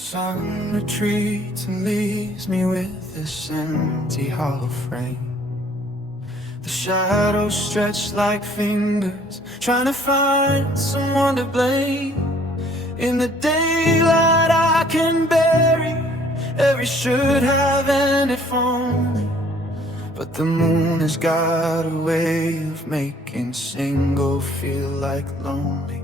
Sun retreats and leaves me with this empty hollow frame. The shadows stretch like fingers, trying to find someone to blame. In the daylight I can bury every should have ended for me, but the moon has got a way of making single feel like lonely.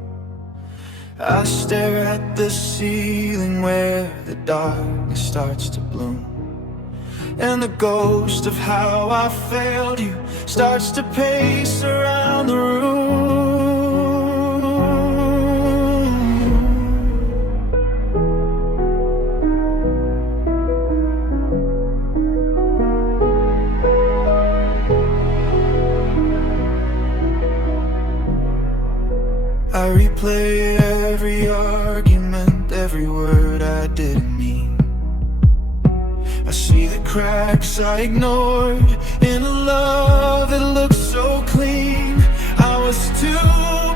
I stare at the ceiling where the darkness starts to bloom, and the ghost of how I failed you starts to pace around the room. I replay every argument, every word I didn't mean. I see the cracks I ignored in a love that looks so clean. I was too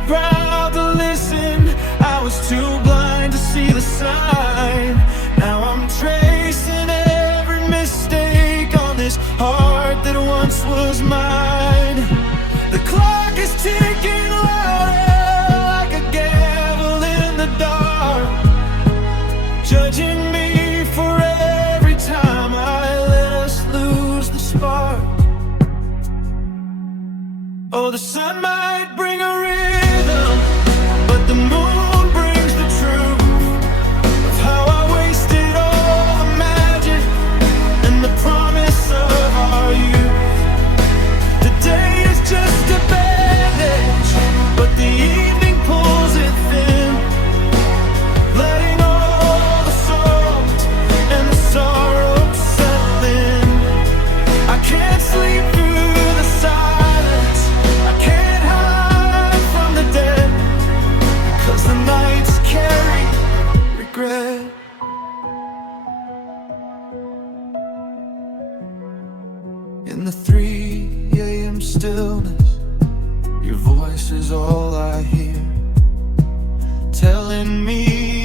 proud to listen, I was too blind to see the sign. Now I'm tracing every mistake on this heart that once was mine. The clock is ticking louder, judging me for every time I let us lose the spark. Oh, the sun might bring a rhythm, but the moon brings the truth of how I wasted all the magic and the promise of our youth. The day is just a bandage, but the evening pulls it thin, letting sorrow settle in. I can't sleep through the silence, I can't hide from the dead, 'cause the nights carry regret. In the 3 a.m. stillness, your voice is all I hear, telling me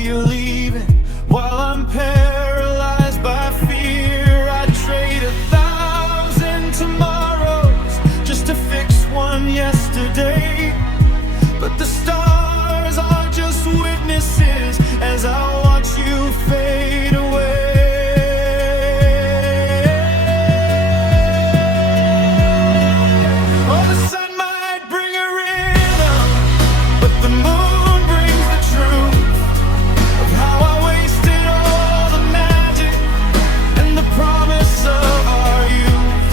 you're leaving while I'm paralyzed by fear. I'd trade 1,000 tomorrows just to fix one yesterday, but the stars are just witnesses as I watch you fade away. Oh, the sun might bring a rhythm, but the moon brings the truth of how I wasted all the magic and the promise of our youth.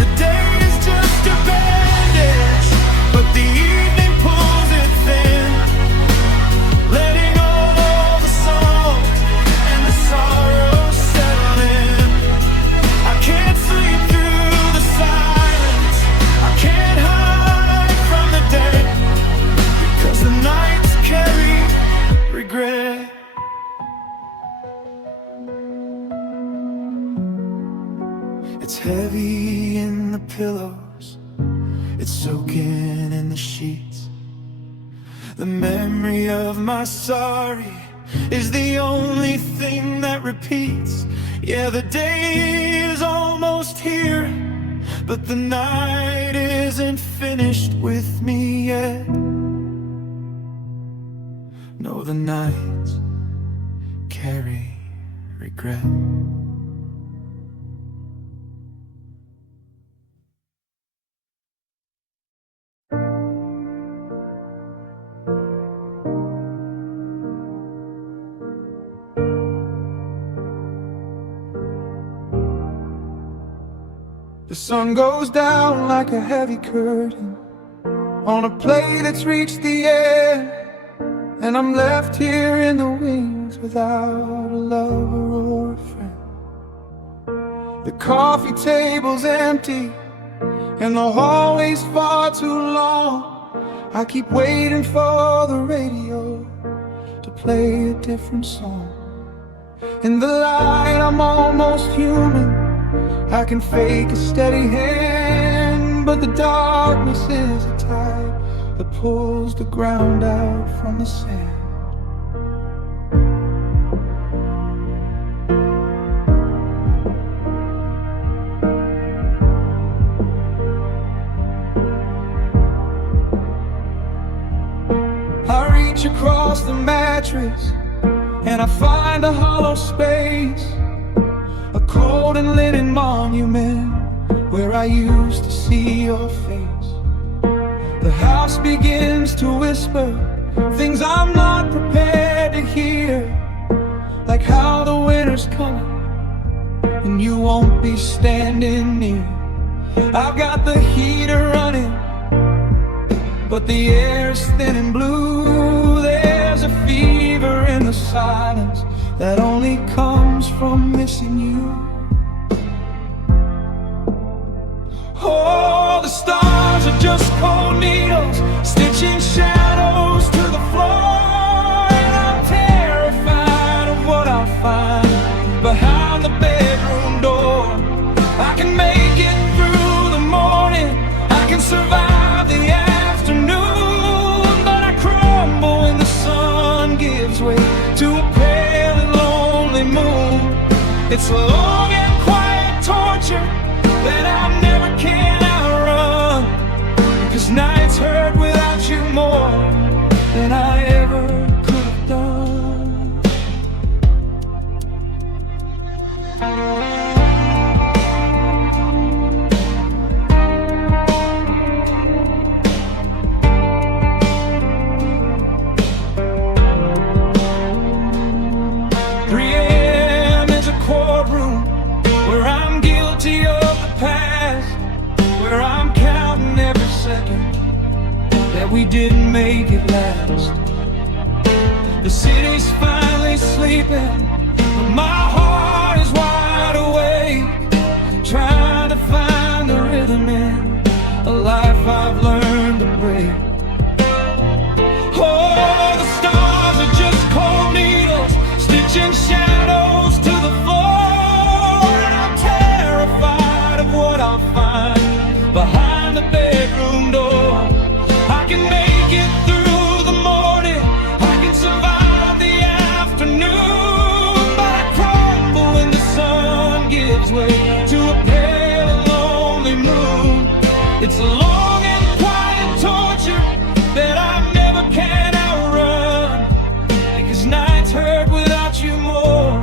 The day is just a bandage, but the evening pulls it thin, letting all the salt and the sorrow settle in. I can't sleep through the silence, I can't hide from the dead, because the nights carry regret. It's heavy in the pillows, it's soaking in the sheets. The memory of my sorry is the only thing that repeats. Yeah, the day is almost here, but the night isn't finished with me yet. No, the nights carry regret. The sun goes down like a heavy curtain on a plate that's reached the air, and I'm left here in the wings without a lover or a friend. The coffee table's empty and the hallway's far too long. I keep waiting for the radio to play a different song. In the light I'm almost human, I can fake a steady hand, but the darkness is a tide that pulls the ground out from the sand. reach across the mattress and I find a hollow space, a cold and linen monument where I used to see your face. The house begins to whisper things I'm not prepared to hear, like how the winter's coming and you won't be standing near. I've got the heater running, but the air's thin and blue. There's a fever in the silence that only comes from missing you. Oh, the stars are just cold needles, stitching shadows to the floor. And I'm terrified of what I'll find behind the bedroom door. I can make it through the morning, I can survive the afternoon, but I crumble when the sun gives way to a pale and lonely moon. It's a long and quiet torture that I never can outrun, 'cause nights hurt without you more than I ever could have done. 3 a.m. is a courtroom where I'm guilty of the past, where I'm counting every second that we didn't make it last. The city's finally sleeping, but my heart is wide awake, trying to find the rhythm in a life I've learned to break. Oh, the stars are just cold needles, stitching shadows to the floor. And I'm terrified of what I'll find behind the bedroom door. I can make it through the morning, I can survive the afternoon, but I crumble when the sun gives way to a pale and lonely moon. It's a long and quiet torture that I never can outrun, because nights hurt without you more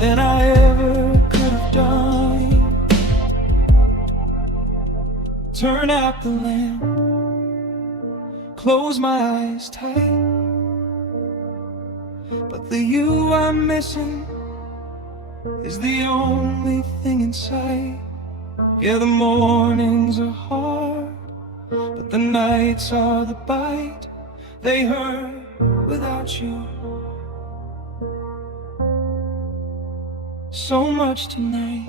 than I ever could have done. Turn out the lamp, close my eyes tight, but the you I'm missing is the only thing in sight. Yeah, the mornings are hard, but the nights are the bite. They hurt without you so much tonight.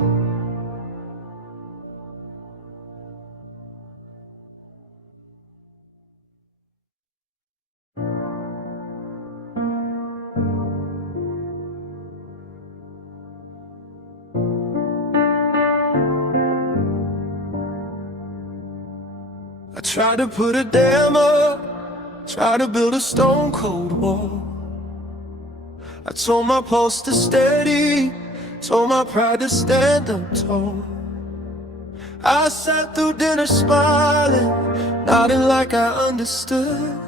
I tried to put a dam up, tried to build a stone cold wall. I told my pulse to steady, told my pride to stand up tall. I sat through dinner smiling, nodding like I understood,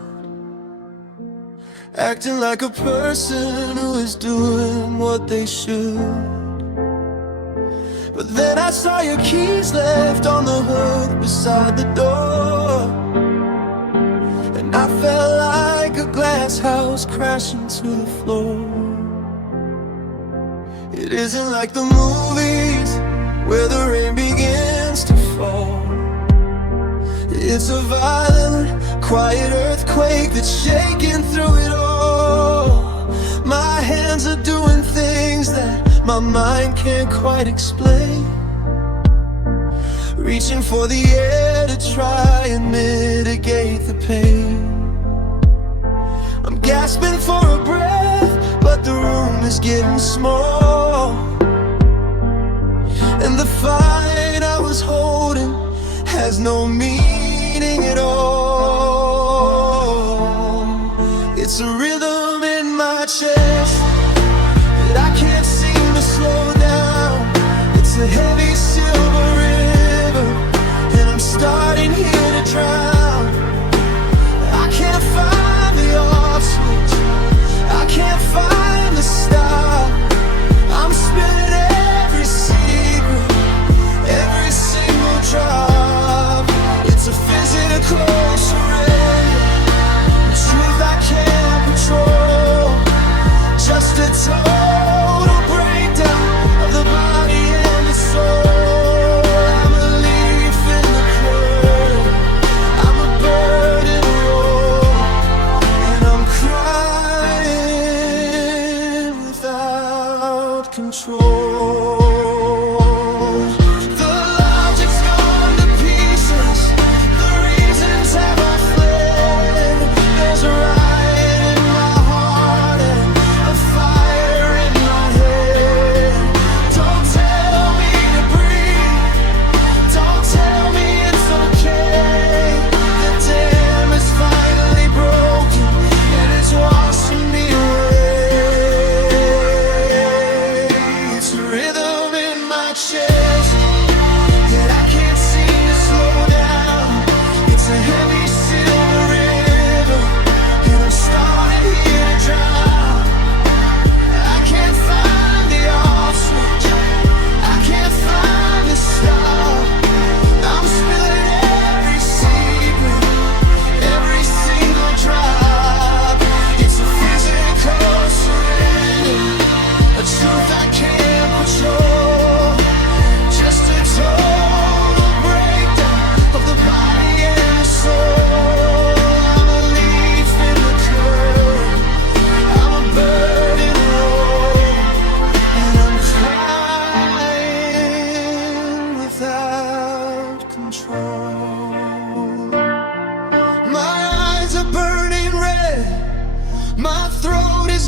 acting like a person who is doing what they should. But then I saw your keys left on the hook beside the door, and I felt like a glass house crashing to the floor. It isn't like the movies where the rain begins to fall. It's a violent, quiet earthquake that's shaking through it all. My hands are doing things that my mind can't quite explain, reaching for the air to try and mitigate the pain. I'm gasping for a breath, but the room is getting small, and the fight I was holding has no meaning at all. It's a rhythm in my chest that I can't seem to slow down. It's a heavy silver river, and I'm starting here to drown. I can't find the off switch,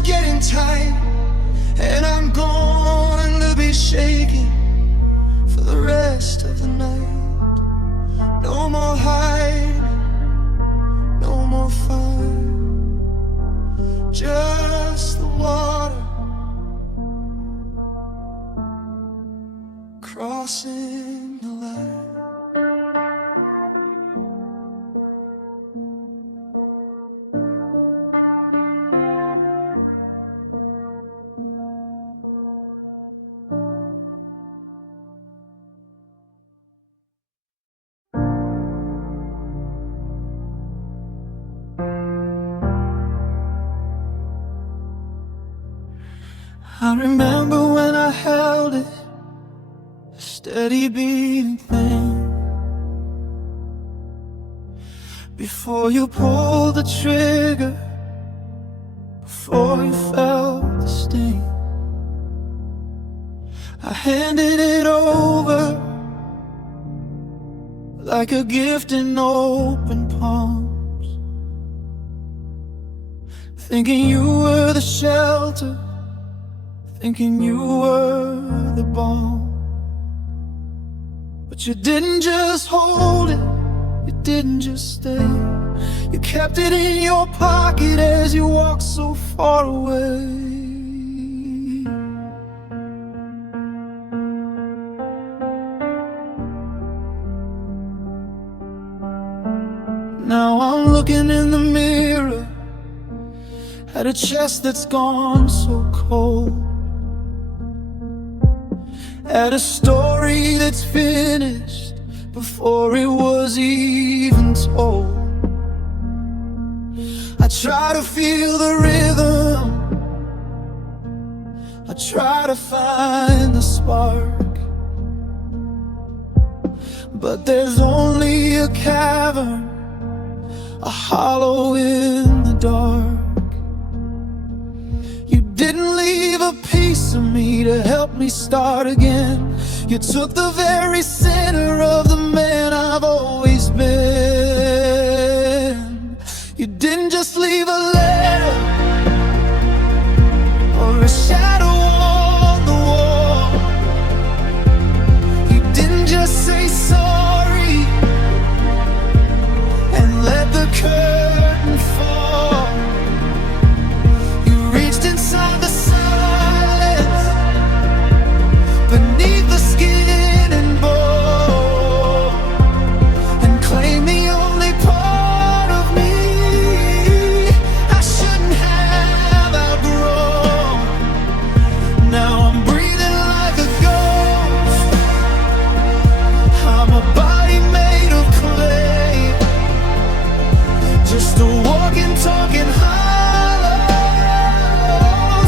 getting tight, and I'm going to be shaking for the rest of the night. No more hide, no more fire, just the water crossing the line. I remember when I held it, a steady beating thing, before you pulled the trigger, before you felt the sting. I handed it over like a gift in open palms, thinking you were the shelter, thinking you were the balm. But you didn't just hold it, you didn't just stay. You kept it in your pocket as you walked so far away. Now I'm looking in the mirror at a chest that's gone so cold, at a story that's finished before it was even told. I try to feel the rhythm, I try to find the spark, but there's only a cavern, a hollow in the dark. You didn't leave a piece of me to help me start again. You took the very center of the man I've always been. You didn't just leave a letter or a shadow on the wall. You didn't just say sorry and let the curtain fall. You reached inside the silence, beneath the skin and bone, and claimed the only part of me I shouldn't have outgrown. Now I'm breathing like a ghost, I'm a body made of clay, just a walking, talking hollow.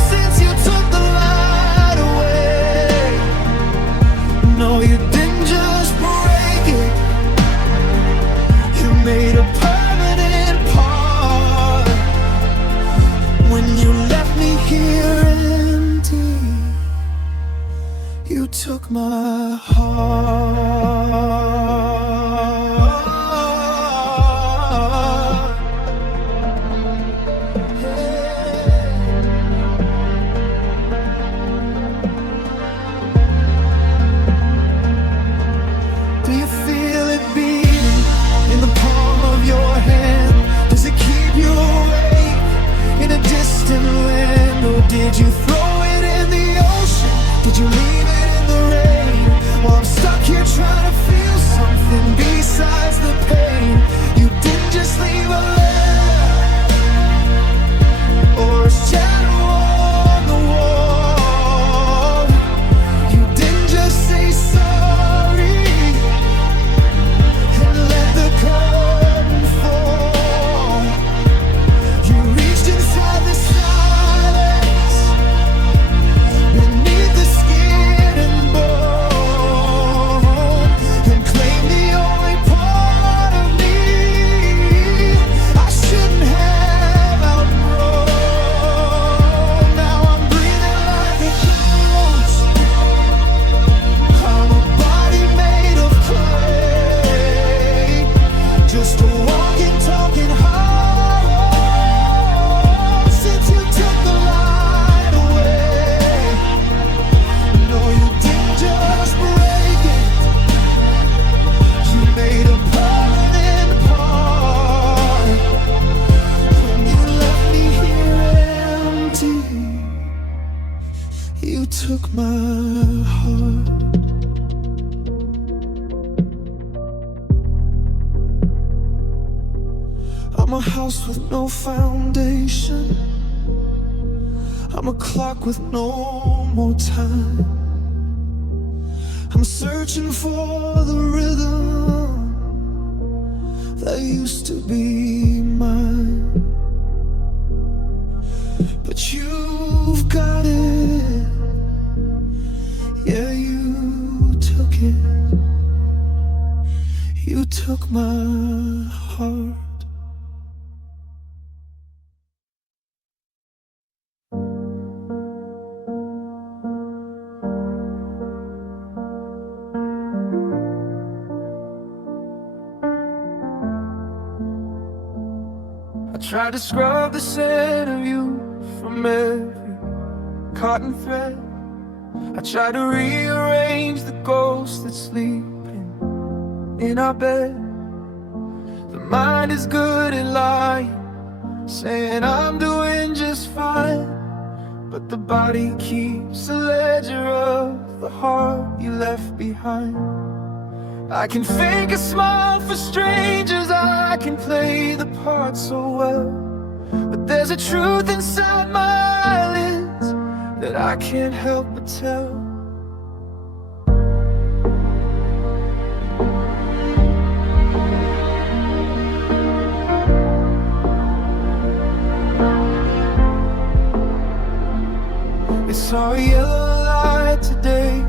Since you took the light away, no, you didn't just break it, you made a permanent part. When you left me here empty, you took my heart. Do you feel it beating in the palm of your hand? Does it keep you awake in a distant land? Or did you throw it in the ocean? Did you leave it in the rain? Well, I'm stuck here trying to feel something besides the pain. You didn't just leave a letter or a shadow on the wall. You didn't just say sorry and let the curtain fall. You reached inside the silence, beneath the skin and bone, and claimed the only part of me I shouldn't have outgrown. Now I'm breathing like a ghost, I'm a body made of clay, just a walking, talking hollow. Since you took the light I'm a house with no foundation. I'm a clock with no more time. I'm searching for the rhythm that used to be mine. But you've got it. Yeah, you took it. You took my heart. I tried to scrub the scent of you from every cotton thread. I tried to rearrange the ghosts that sleep in our bed. The mind is good at lying, saying I'm doing just fine, but the body keeps a ledger of the heart you left behind. I can fake a smile for strangers, I can play the part so well, but there's a truth inside my eyelids that I can't help but tell. They saw a yellow light today,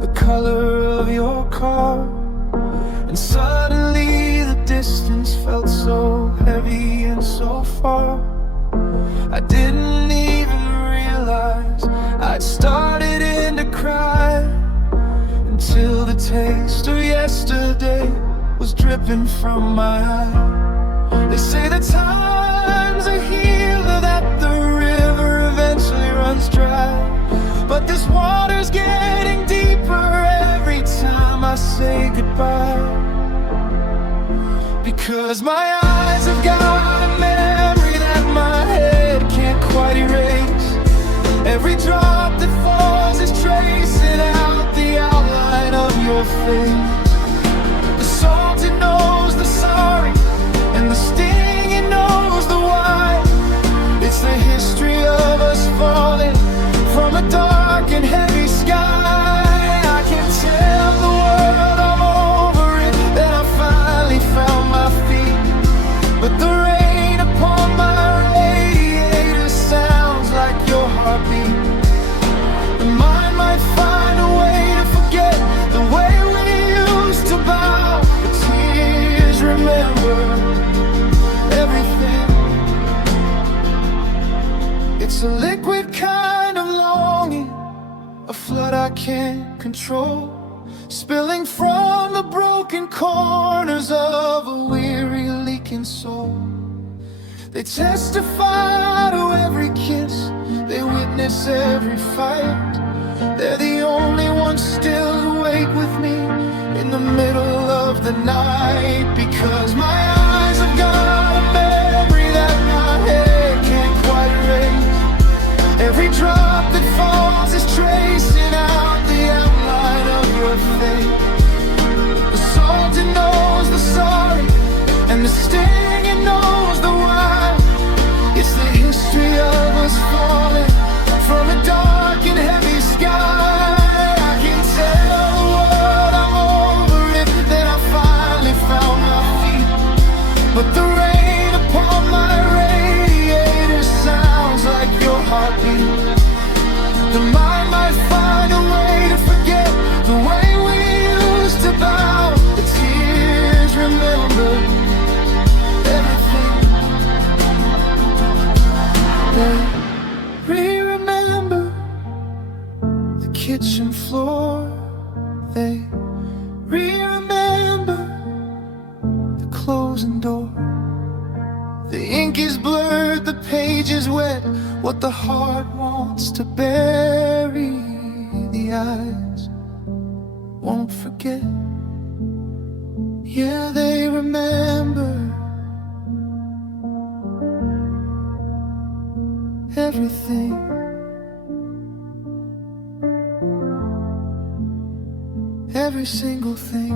the color of your car, and suddenly the distance felt so heavy and so far. I didn't even realize I'd started in to cry, until the taste of yesterday was dripping from my eye. They say the time's a healer, that the river eventually runs dry, but this water's getting deeper every time I say goodbye. Because my eyes have got a memory that my head can't quite erase. Every drop that falls is tracing out the outline of your face. The salty knows the sorry, and the stinging knows the why. It's the history of us falling from a dark and heavy sky. I can tell the world I'm over it, that I finally found my feet, but the rain upon my radiator sounds like your heartbeat. The mind might find a way to forget the way we used to bow, but tears remember everything. It's a liquid kind of longing, a flood I can't control, spilling from the broken corners of a weary, leaking soul. They testify to every kiss, they witness every fight. They're the only ones still awake with me in the middle of the night. Because my eyes have got a memory that my head can't quite erase. Every drop that falls is tracing out the outline of your face. The salty knows the sorry, and the stinging knows the why. It's the history of us falling from a dark and heavy sky. I can tell the world I'm over it, that I finally found my feet, but the rain upon my radiator sounds like your heartbeat. The mind might find a way to forget the way we used to bow. The tears remember everything. They remember the kitchen floor. They remember the closing door. The ink is blurred, the page is wet. What the heart wants to bury, the eyes won't forget. Yeah, they remember everything. Every single thing.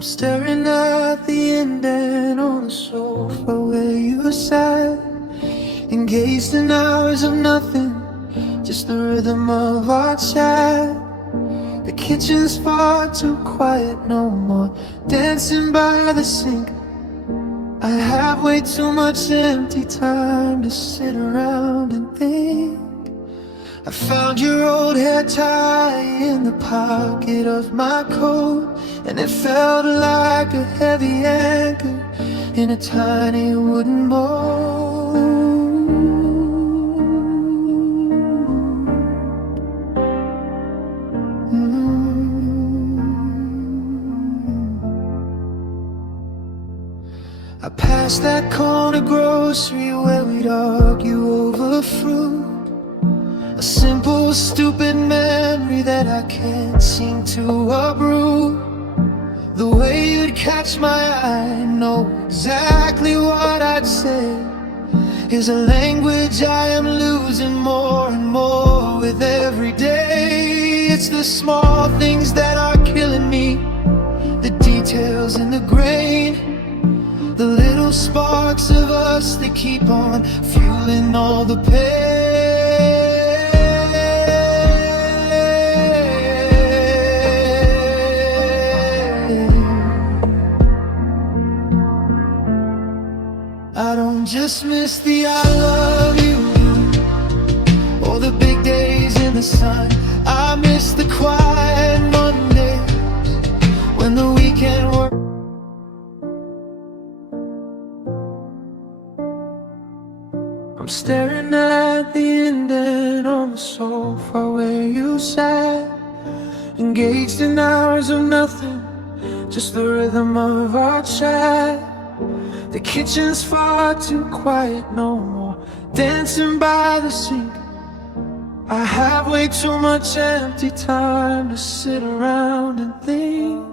I'm staring at the indent on the sofa where you sat, engaged in hours of nothing, just the rhythm of our chat. The kitchen's far too quiet, no more dancing by the sink. I have way too much empty time to sit around and think. I found your old hair tie in the pocket of my coat, and it felt like a heavy anchor in a tiny wooden boat. I passed that corner grocery where we'd argue over fruit, a simple, stupid memory that I can't seem to uproot. The way you'd catch my eye, know exactly what I'd say, is a language I am losing more and more with every day. It's the small things that are killing me, the details in the grain, the little sparks of us that keep on fueling all the pain. I don't just miss the I love you or the big days in the sun. I miss the quiet Mondays when the weekend work. I'm staring at the indent on the sofa where you sat, engaged in hours of nothing, just the rhythm of our chat. The kitchen's far too quiet, no more dancing by the sink. I have way too much empty time to sit around and think.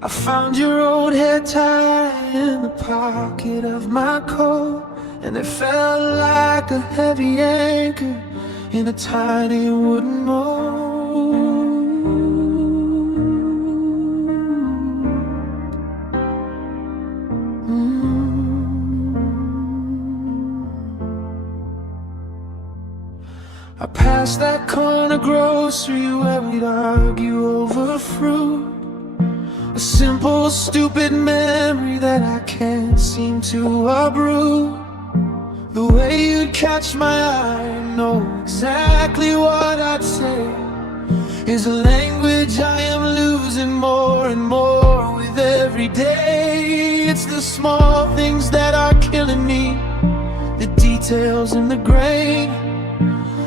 I found your old hair tie in the pocket of my coat, and it felt like a heavy anchor in a tiny wooden mold. I passed that corner grocery where we'd argue over fruit, a simple, stupid memory that I can't seem to uproot. The way you'd catch my eye, know exactly what I'd say, is a language I am losing more and more with every day. It's the small things that are killing me, the details in the grain,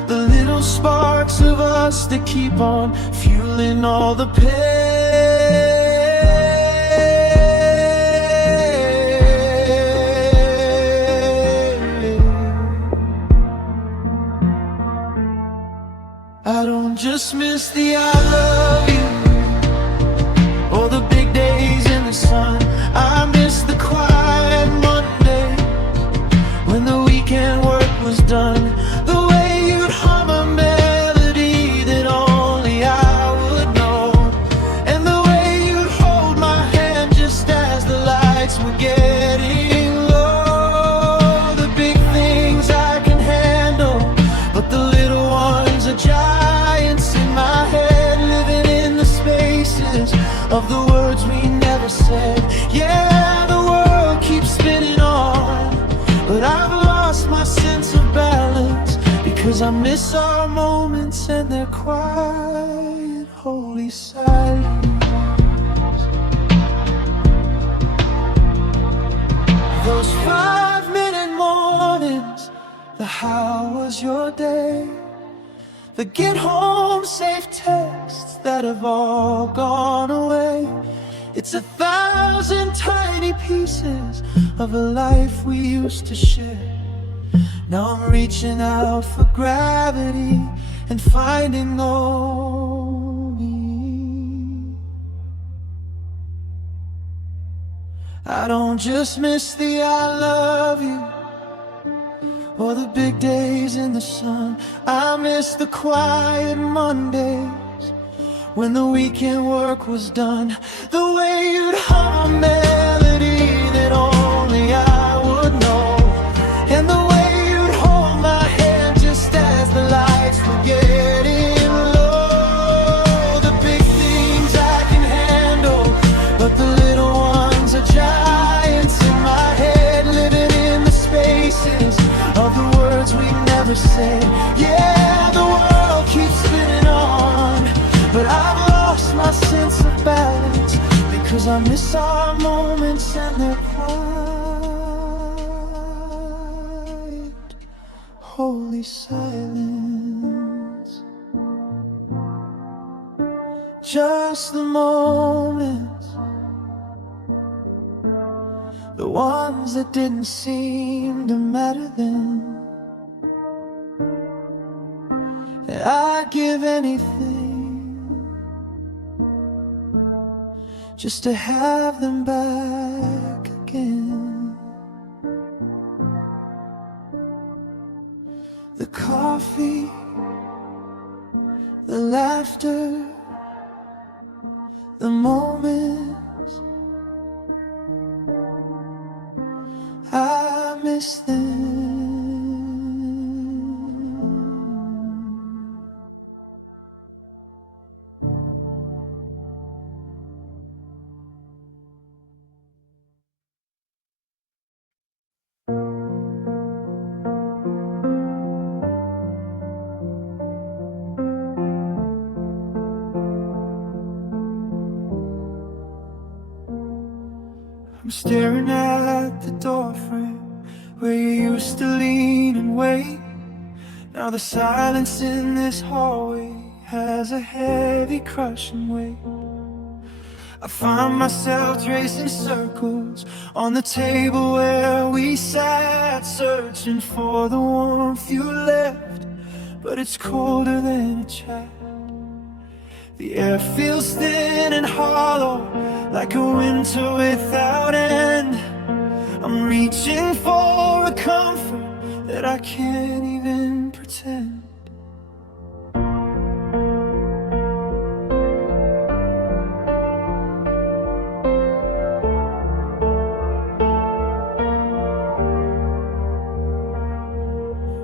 the little sparks of us that keep on fueling all the pain. I don't just miss the I love you or the big days in the sun. I miss the quiet Mondays when the weekend work was done. The way you'd hum a melody that only I would know, and the way you'd hold my hand just as the lights were getting low. The big things I can handle, but the little ones are giants in my head, living in the spaces of the words we never said. Yeah, the world keeps spinning on, but I've lost my sense of balance, because I miss our moments and their quiet, holy silence. Those 5-minute mornings, the how was your day, the get home safe texts that have all gone away. It's 1,000 tiny pieces of a life we used to share. Now I'm reaching out for gravity and finding no meaning. I don't just miss the I love you or the big days in the sun. I miss the quiet Mondays when the weekend work was done. The way you'd hum a melody that only I would know, and the way you'd hold my hand just as the lights were getting low. The big things I can handle, but the little ones are giants in my head, living in the spaces of the words we never say. Yeah, the world keeps spinning on, but I've lost my sense of balance, because I miss our moments and their quiet, holy silence. Just the moments, the ones that didn't seem to matter then. And I'd give anything just to have them back again. The coffee, the laughter, the moments, I miss them. I'm staring at the doorframe where you used to lean and wait. Now the silence in this hallway has a heavy, crushing weight. I find myself tracing circles on the table where we sat, searching for the warmth you left, but it's colder than a chat. The air feels thin and hollow, like a winter without end. I'm reaching for a comfort that I can't even pretend.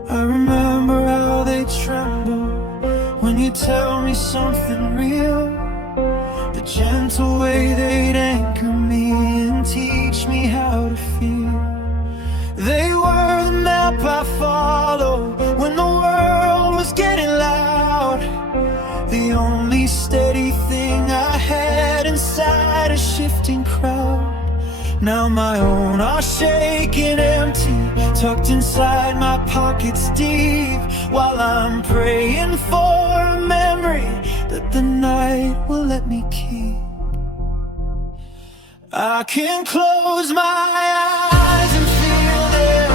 I remember how they tremble when you tell me something real, the gentle way they'd anchor me and teach me how to feel. They were the map I followed when the world was getting loud, the only steady thing I had inside a shifting crowd. Now my own are shaking empty, tucked inside my pockets deep, while I'm praying for a memory that the night will let me keep. I can close my eyes and feel them,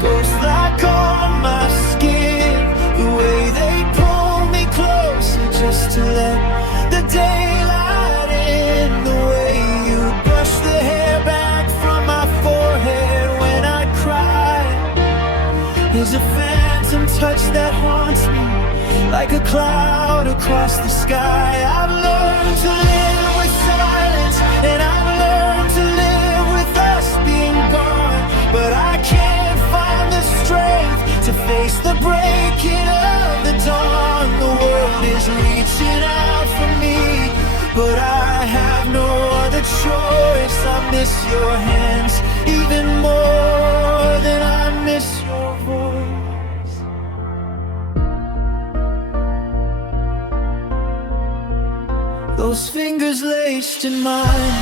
ghosts like on my skin, the way they pull me closer just to let the daylight in, the way you brush the hair back from my forehead when I cry. There's a phantom touch that haunts me, like a cloud across the sky. I've learned to live with silence, and I've learned to live with us being gone, but I can't find the strength to face the breaking of the dawn. The world is reaching out for me, but I have no other choice. I miss your hands even more than I miss your voice. Those fingers laced in mine,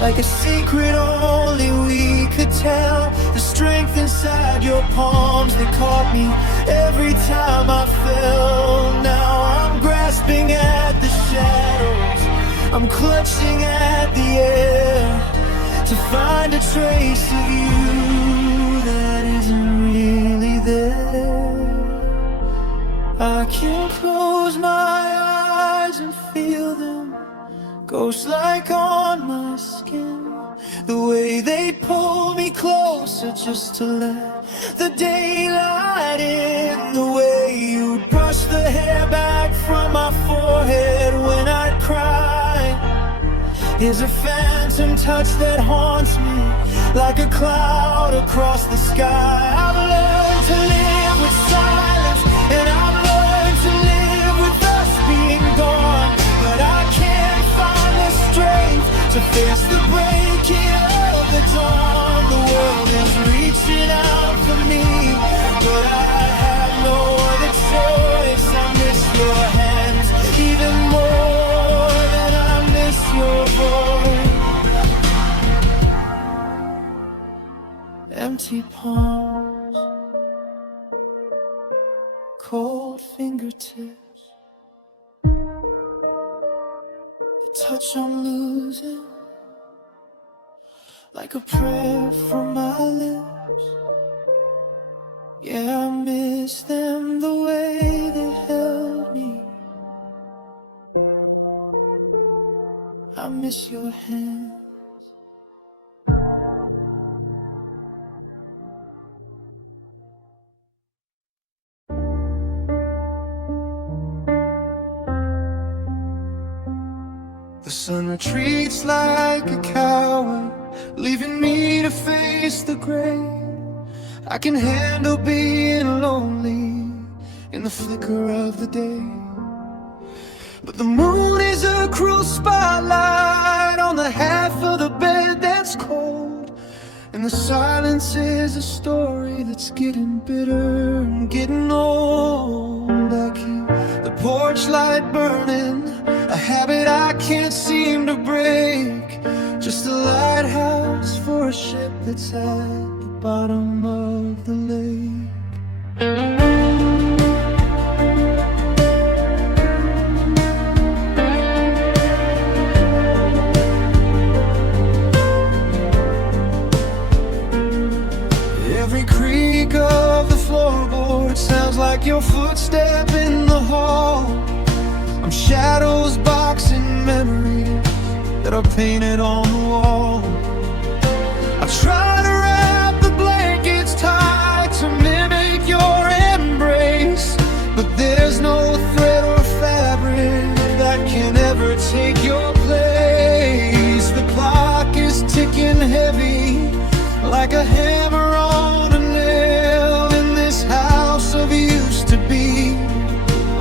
like a secret only we could tell. The strength inside your palms that caught me every time I fell. Now I'm grasping at the shadows, I'm clutching at the air, to find a trace of you that isn't really there. I can close my eyes and feel them, ghosts like on my skin, the way they pull me closer just to let the daylight in, the way you brush the hair back from my forehead when crying is a phantom touch that haunts me like a cloud across the sky. I've learned to live with silence, and I've learned to live with us being gone, but I can't find the strength to face the breaking of the dawn. The world is reaching out for me, but I have no other choice. I miss your hands even more than I miss your voice. Empty palms, cold fingertips, the touch I'm losing, like a prayer from my lips. Yeah, I miss them the way they held me. I miss your hands. The sun retreats like a coward, leaving me to face the grave. I can handle being lonely in the flicker of the day, but the moon is a cruel spotlight on the half of the bed that's cold, and the silence is a story that's getting bitter and getting old. I keep the porch light burning, a habit I can't seem to break, just a lighthouse for a ship that's at the bottom of the lake. Every creak of the floorboard sounds like your footstep in the hall. I'm shadows boxing memories that are painted on the wall. I try to wrap the blankets tight to mimic your embrace, but there's no thread or fabric that can ever take your place. The clock is ticking heavy like a hammer on a nail in this house of used to be.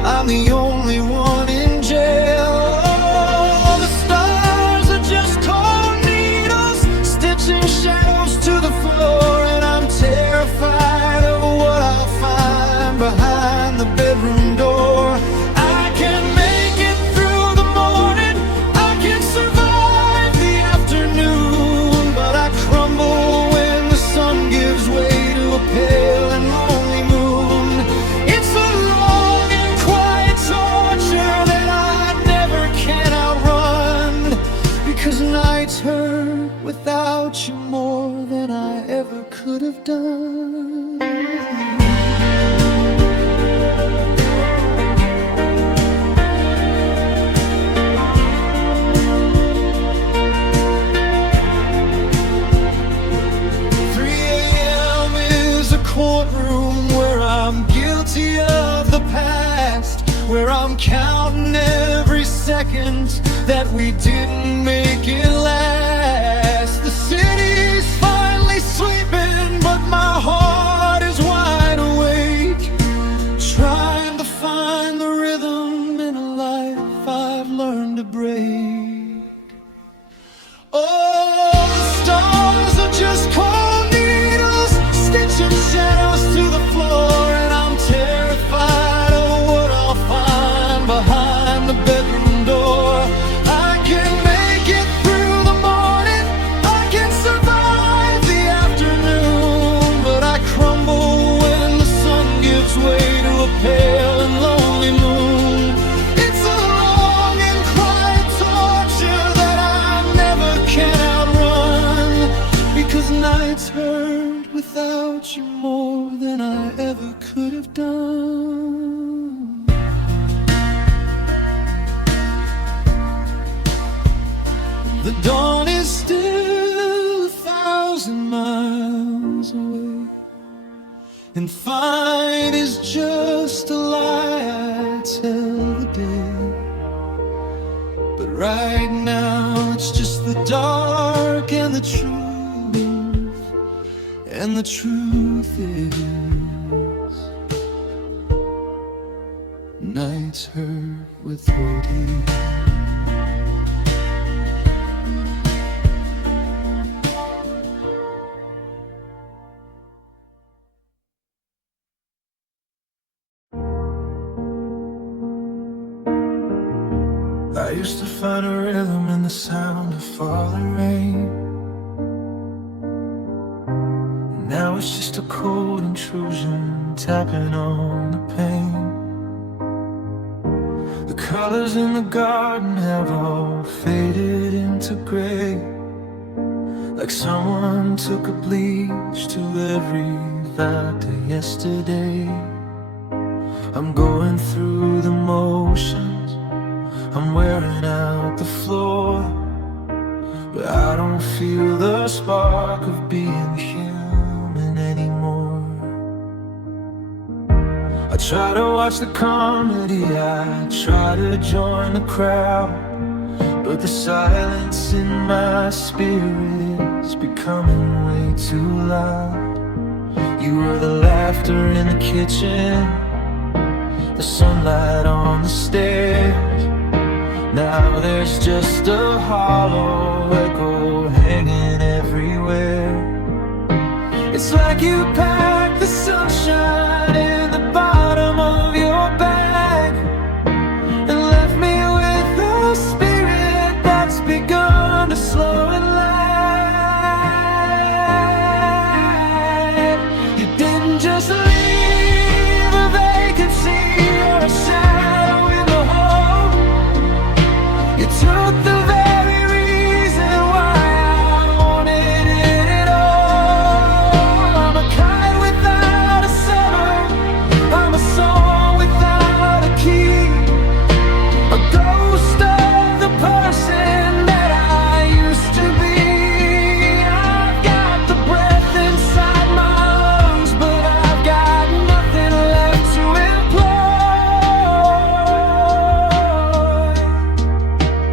I'm the only one in jail. Oh, the stars are just cold needles, stitching shadows to the floor, and I'm terrified of what I'll find behind the bedroom door. I can make it through the morning, I can survive the afternoon, but I crumble when the sun gives way to a pale and lonely moon. It's a long and quiet torture that I never can outrun, because nights hurt without you more than I ever could have done. 3 a.m. is a courtroom where I'm guilty of the past, where I'm counting every second that we didn't make it last. The city's finally sleeping, but my heart is wide awake, trying to find the rhythm in a life I've learned to break. Oh, the stars are just cold needles, stitching shadows to the floor, and I'm terrified of what I'll find behind the bedroom door. I can make it through the morning, I can survive the afternoon, but I crumble when the sun gives way to a pale and lonely moon. It's a long and quiet torture that I never can outrun, because nights hurt without you more than I ever could have done. The dawn is still 1,000 miles away, and fine is just a lie I tell the day. right now it's just the dark and the truth. And the truth is, nights hurt without you. I used to find a rhythm in the sound of falling rain. Now it's just a cold intrusion tapping on the pane. The colors in the garden have all faded into gray, like someone took a bleach to every factor yesterday. I'm going through the motions, I'm wearing out the floor, but I don't feel the spark of being human anymore. I try to watch the comedy, I try to join the crowd, but the silence in my spirit is becoming way too loud. You were the laughter in the kitchen, the sunlight on the stairs. Now there's just a hollow echo hanging everywhere. It's like you packed the sunshine in the bottom of your bag and left me with a spirit that's begun to slow and lag. You didn't just leave a vacancy or a shadow in the hole. You took the very reason why I wanted it at all. I'm a kite without a summer, I'm a song without a key, a ghost of the person that I used to be. I've got the breath inside my lungs, but I've got nothing left to employ.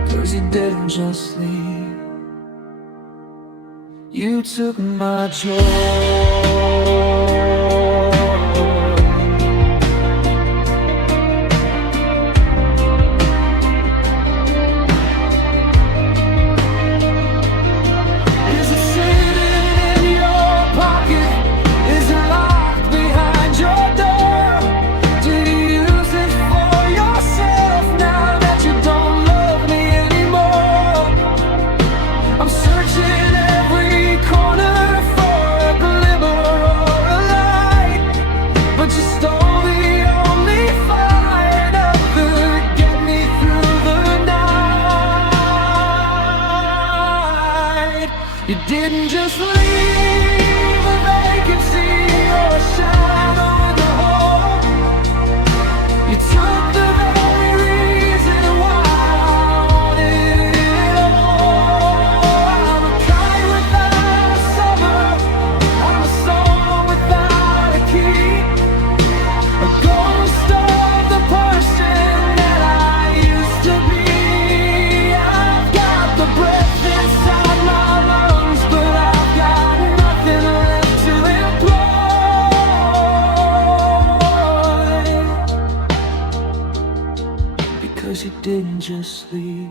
'Cause you didn't just leave, you took my joy. Is it sitting in your pocket? Is it locked behind your door? Do you use it for yourself now that you don't love me anymore? I'm searching every corner for a glimmer or a light, but you stole the only fire that could get me through the night. You didn't just leave a vacancy or a shadow in the hole. You took the very reason why I wanted it all. I'm a kite without a summer, I'm a song without a key, a ghost of the person that I used to be. I've got the breath inside my lungs, but I've got nothing left to employ. Because you didn't just leave,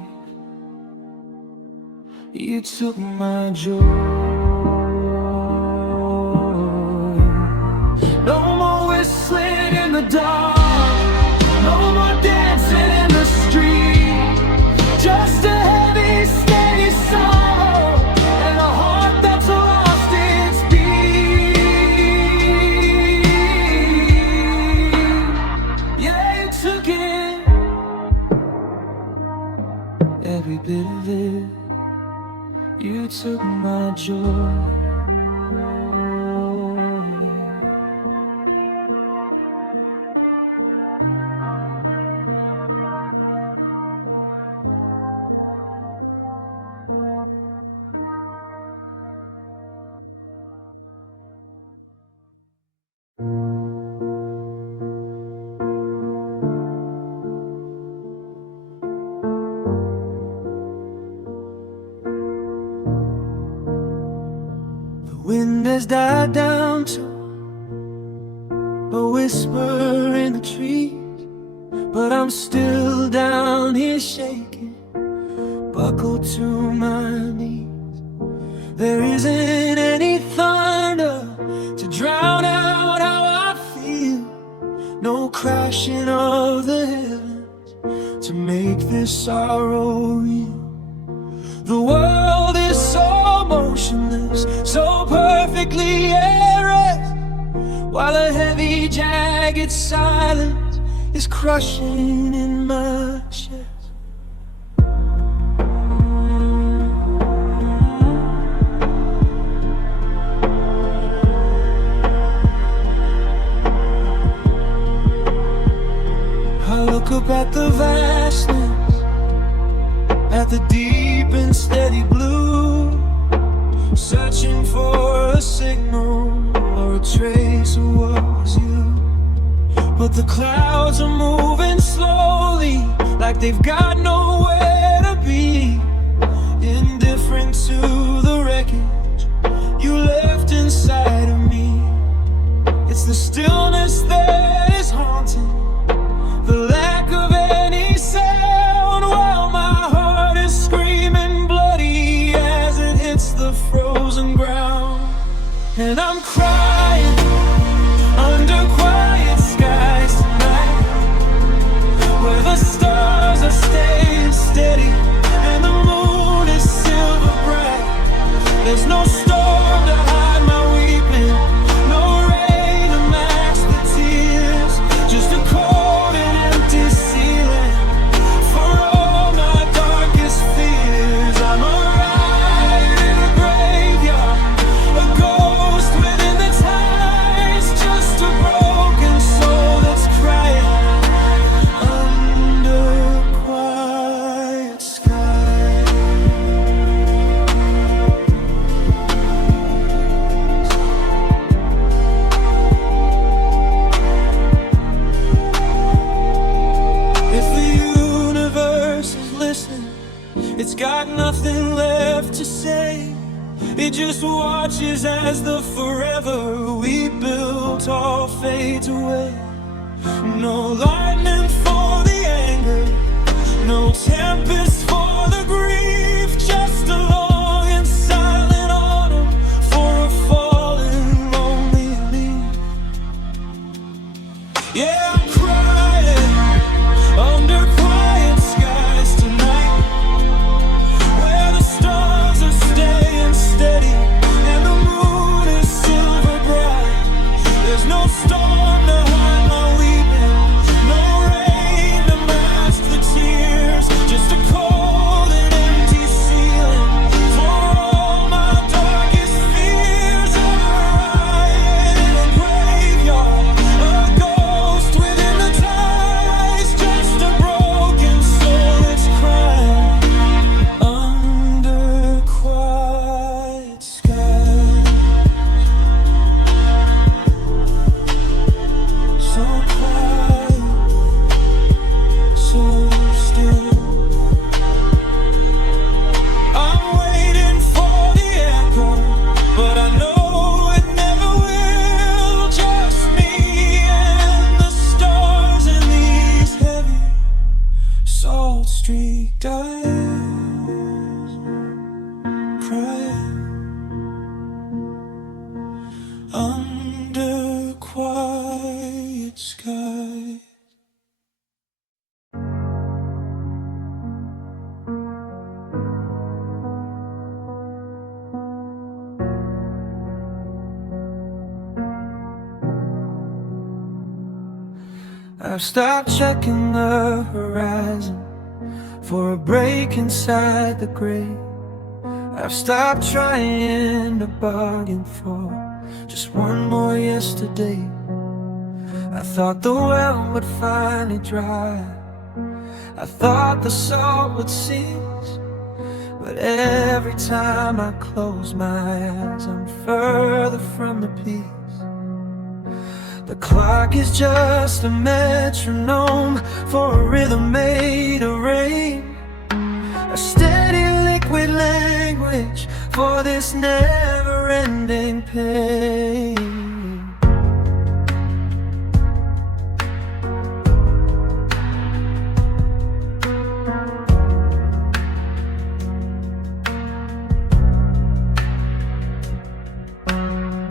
you took my joy. No more whistling in the dark, no more dancing in the street, just a heavy, steady sorrow and a heart that's lost its beat. Yeah, you took it, every bit of it. You took my joy. wind has died down to a whisper in the trees, but I'm still down here shaking, buckled to my knees. There isn't any thunder to drown out how I feel, no crashing of the heavens to make this sorrow real. The world is so motionless, so perfectly at rest, while a heavy, jagged silence is crushing in my chest. I look up at the vastness, at the deep and steady blue, searching for a signal or a trace of what was you. But the clouds are moving slowly, like they've got nowhere to be, indifferent to the wreckage you left inside of me. It's the stillness that is haunting, the lack of any sound, while my heart is screaming bloody as it hits the frozen ground. And I'm crying under quiet skies tonight, where the stars are staying steady and the moon is silver bright. There's no storm to hide my weeping, no rain to mask the tears, just a cold and empty ceiling for all my darkest fears. I'm a riot in a graveyard, a ghost within the tides, just a broken soul that's crying under quiet skies. If the universe is listening, it's got nothing left to say. It just watches as the forever we built all fades away. No lightning for the anger, no tempest for the grief, just a long and silent autumn for a fallen lonely leaf. Yeah, I'm crying under quiet skies tonight, where the stars are staying steady and the moon is silver bright. There's no storm to hide my weeping, no rain to mask the tears, just a cold and empty ceiling for all my darkest fears. I'm a riot in a graveyard, a ghost within the tides, just a broken soul that's crying under quiet skies. So quiet, so still. I'm waiting for the echo, but I know it never will. Just me and the stars in these heavy, salt-streaked eyes, crying under quiet skies. I've stopped checking the horizon for a break inside the grave. I've stopped trying to bargain for just one more yesterday. I thought the well would finally dry, I thought the salt would cease, but every time I close my eyes, I'm further from the peace. The clock is just a metronome for a rhythm made of rain, a steady liquid language for this never-ending pain.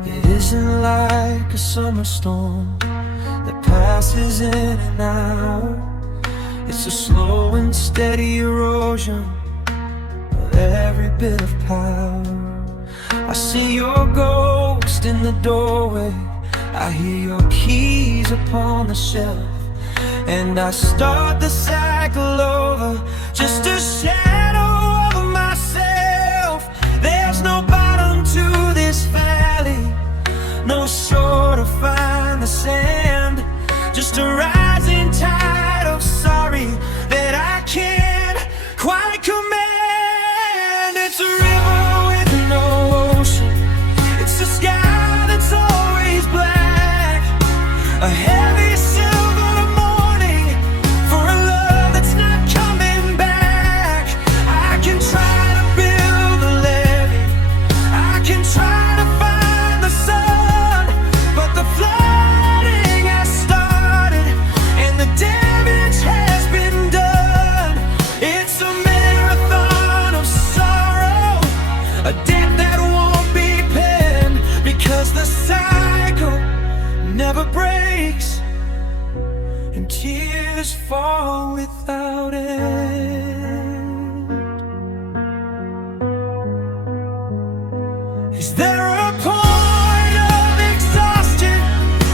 It isn't like a summer storm that passes in and out. It's a slow and steady erosion of every bit of power. I see your ghost in the doorway, I hear your keys upon the shelf, and I start the cycle over, just a shadow of myself. There's no bottom to this valley, no shore to find the sand, just a rising tide of sorry that I can't quite command. It's a river with no ocean, it's a sky that's always black, a heavy silver morning for a love that's not coming back. I can try to build a levee, I can try to find the sun, but the flooding has started and the damage has been done. It's a marathon of sorrow, a debt that won't be penned, because the cycle never breaks and tears fall without end. Is there a point of exhaustion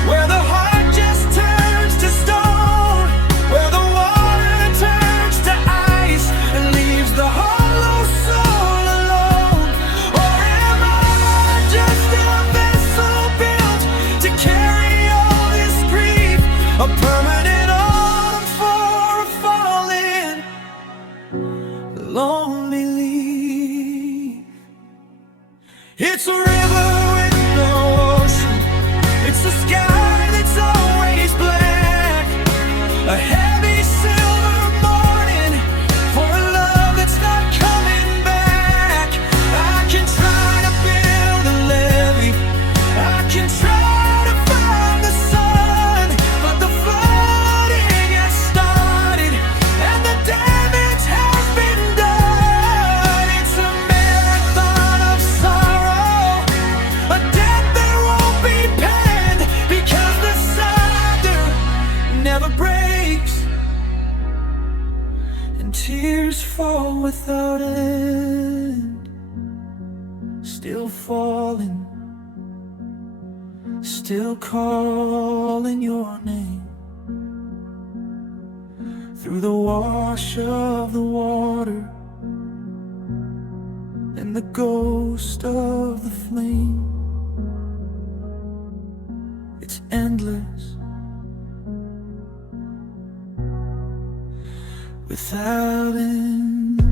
where the heart just turns to stone, where the water turns to ice and leaves the hollow soul alone? Or am I just a vessel built to carry all this grief, a permanent autumn for a falling, lonely leaf? It's a river with no ocean, it's a sky that's always black, a heavy silver morning for a love that's not coming back. I can try to build a levee, I can try to find the sun, but the flooding has started and the damage has been done. It's a marathon of sorrow, a debt that won't be penned, because the cider never breaks and tears fall without end. Still falling, still calling your name through the wash of the water and the ghost of the flame. It's endless without end.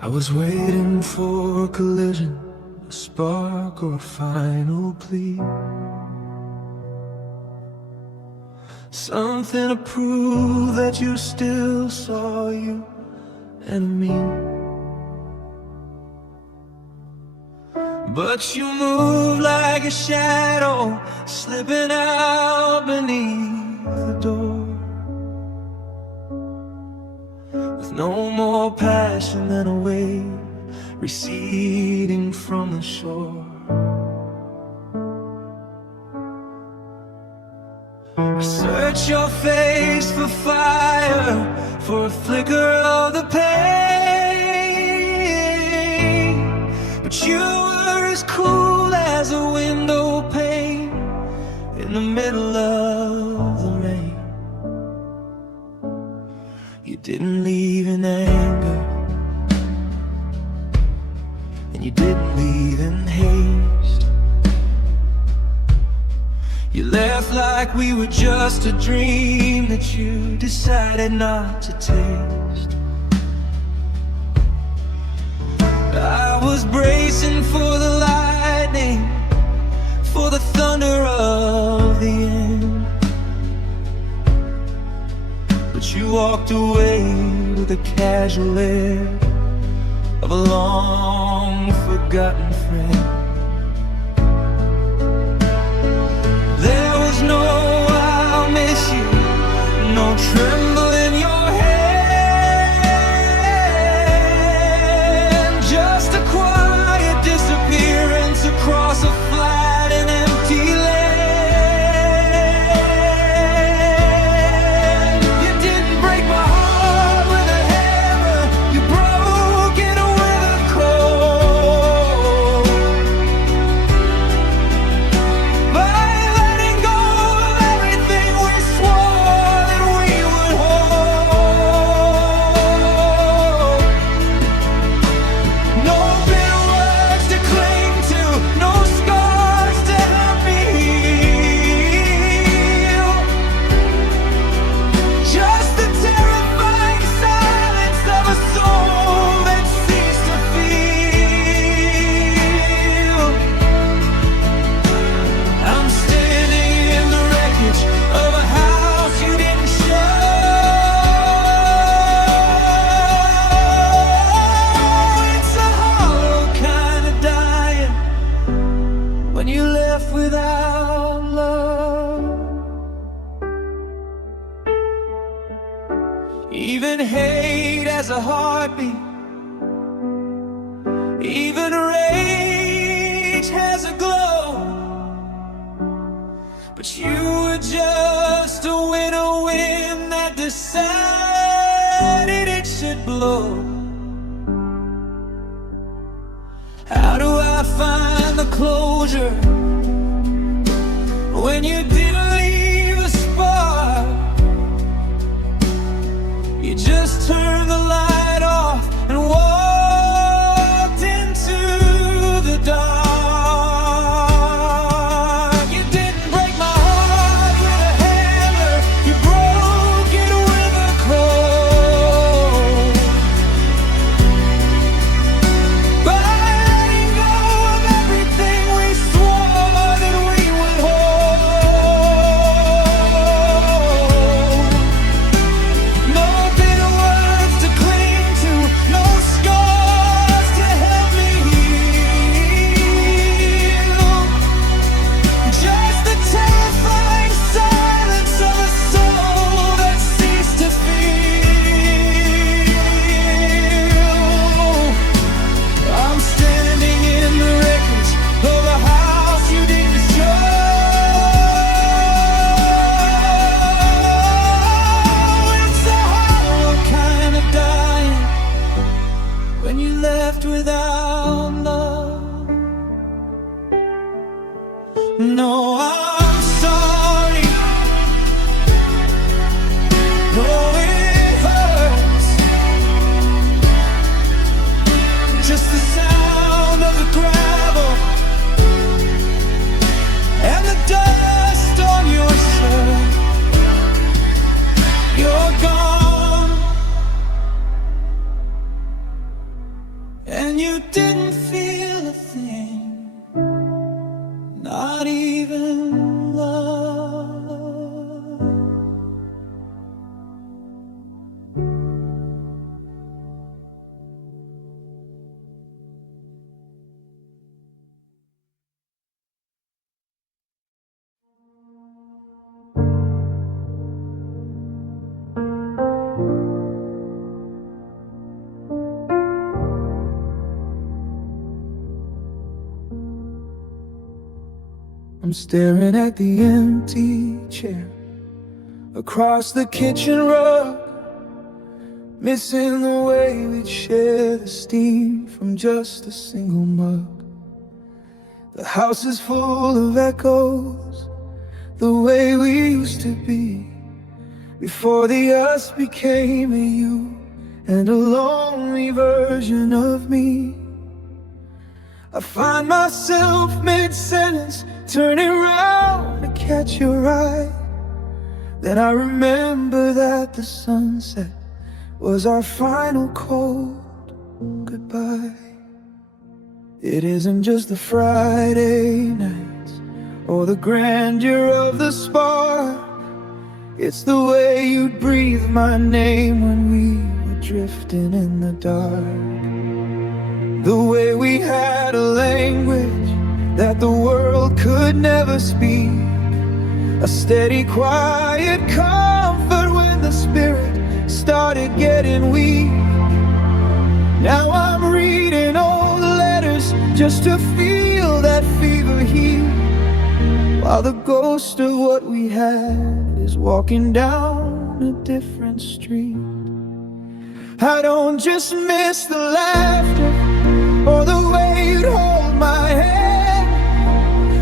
I was waiting for a collision, a spark or a final plea, something to prove that you still saw you and me. But you moved like a shadow, slipping out beneath the door, with no more passion than a wave receding from the shore. I search your face for fire, for a flicker of the pain, but you were as cool as a window pane in the middle of the rain. You didn't leave in anger, and you didn't leave in haste. You left like we were just a dream that you decided not to taste. I was bracing for the lightning, for the thunder of the end, but you walked away with a casual air of a long-forgotten friend. There was no "I'll miss you," no tremble in your hand, just a quiet disappearance across a flat and empty land. You didn't break my heart with a hammer, you broke it with a cold. By letting go of everything we swore that we would hold. No bitter words to cling to, no scars to help me heal, just the terrifying silence of a soul that ceased to feel. I'm standing in the wreckage of a house you didn't show. It's a hollow kind of dying when you left without love. Even hate has a heartbeat, even rage has a glow, but you were just a winter wind that decided it should blow. How do I find the closure when you didn't leave a spark? You just turned the light off and walked into the dark. You didn't break my heart with a hammer, you broke it with a cold. By letting go of everything we swore that we would hold. No bitter words to cling to, no scars to help me heal, just the terrifying silence of a soul that ceased to feel. I'm standing in the wreckage of a house you didn't show. It's a hollow kind of dying when you left without love. No, I'm sorry. No, it hurts. Just the sound of the gravel and the dust on your shirt. You're gone, and you didn't feel a thing, not even love. I'm staring at the empty chair across the kitchen rug, missing the way we'd share the steam from just a single mug. The house is full of echoes, the way we used to be, before the us became a you and a lonely version of me. I find myself mid-sentence, turning round to catch your eye. Then I remember that the sunset was our final cold goodbye. It isn't just the Friday nights or the grandeur of the spark. It's the way you'd breathe my name when we were drifting in the dark. The way we had a language that the world could never speak. A steady, quiet comfort when the spirit started getting weak. Now I'm reading old letters just to feel that fever heat, while the ghost of what we had is walking down a different street. I don't just miss the laughter or the way you'd hold my hand.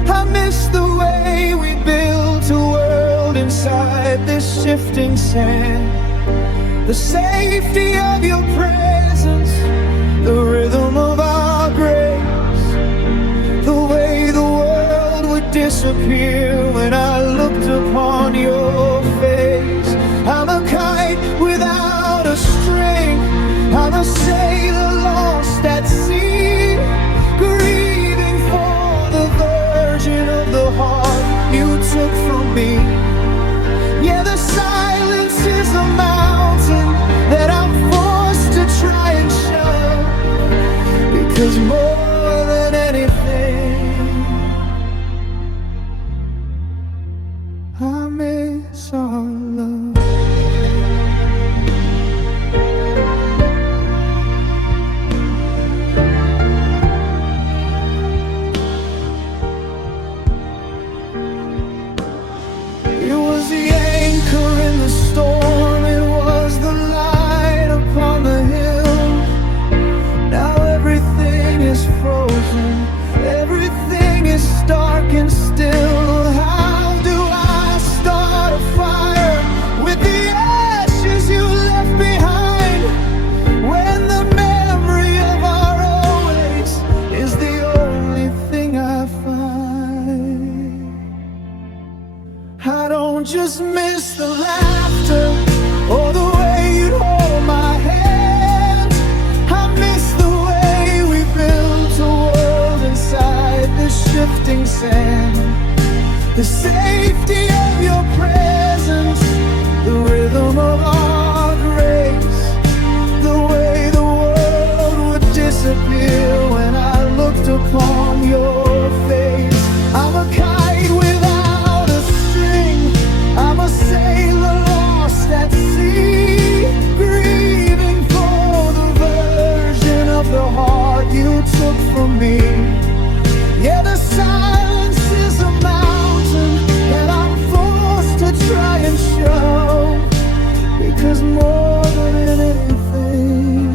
I miss the way we built a world inside this shifting sand. The safety of your presence, the rhythm of our grace, the way the world would disappear when I looked upon your face. I'm a kite without a string, I'm a sailor lost at sea, grieving for the version of the heart you took from me. Yeah, the silence is a mountain that I'm forced to try and shove, because more than anything, I miss our love. It was the anchor in the storm, it was the light upon the hill. Now everything is frozen, everything is stark and still. How do I start a fire with the ashes you left behind, when the memory of our always is the only thing I find? I don't just miss the laughter or the way you'd hold my hand. I miss the way we built a world inside the shifting sand. The safety of your presence, the rhythm of our grace, the way the world would disappear when I looked upon your face. I'm a kite without a string, I'm a sailor lost at sea, grieving for the version of the heart you took from me. Yeah, the silence is a mountain that I'm forced to try and show, because more than anything,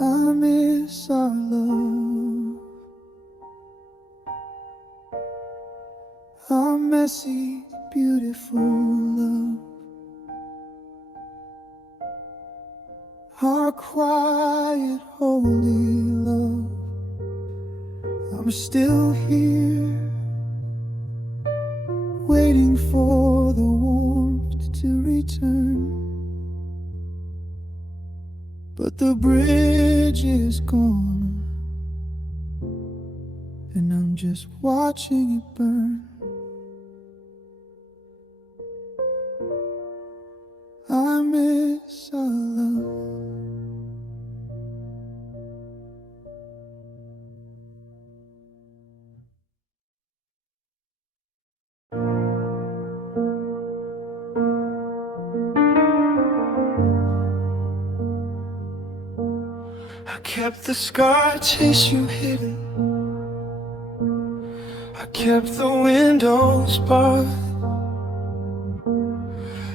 I miss our love. Our messy, beautiful love, our quiet, holy love. I'm still here, waiting for the warmth to return, but the bridge is gone, and I'm just watching it burn. I miss our love. I kept the scar tissue hidden, I kept the windows barred.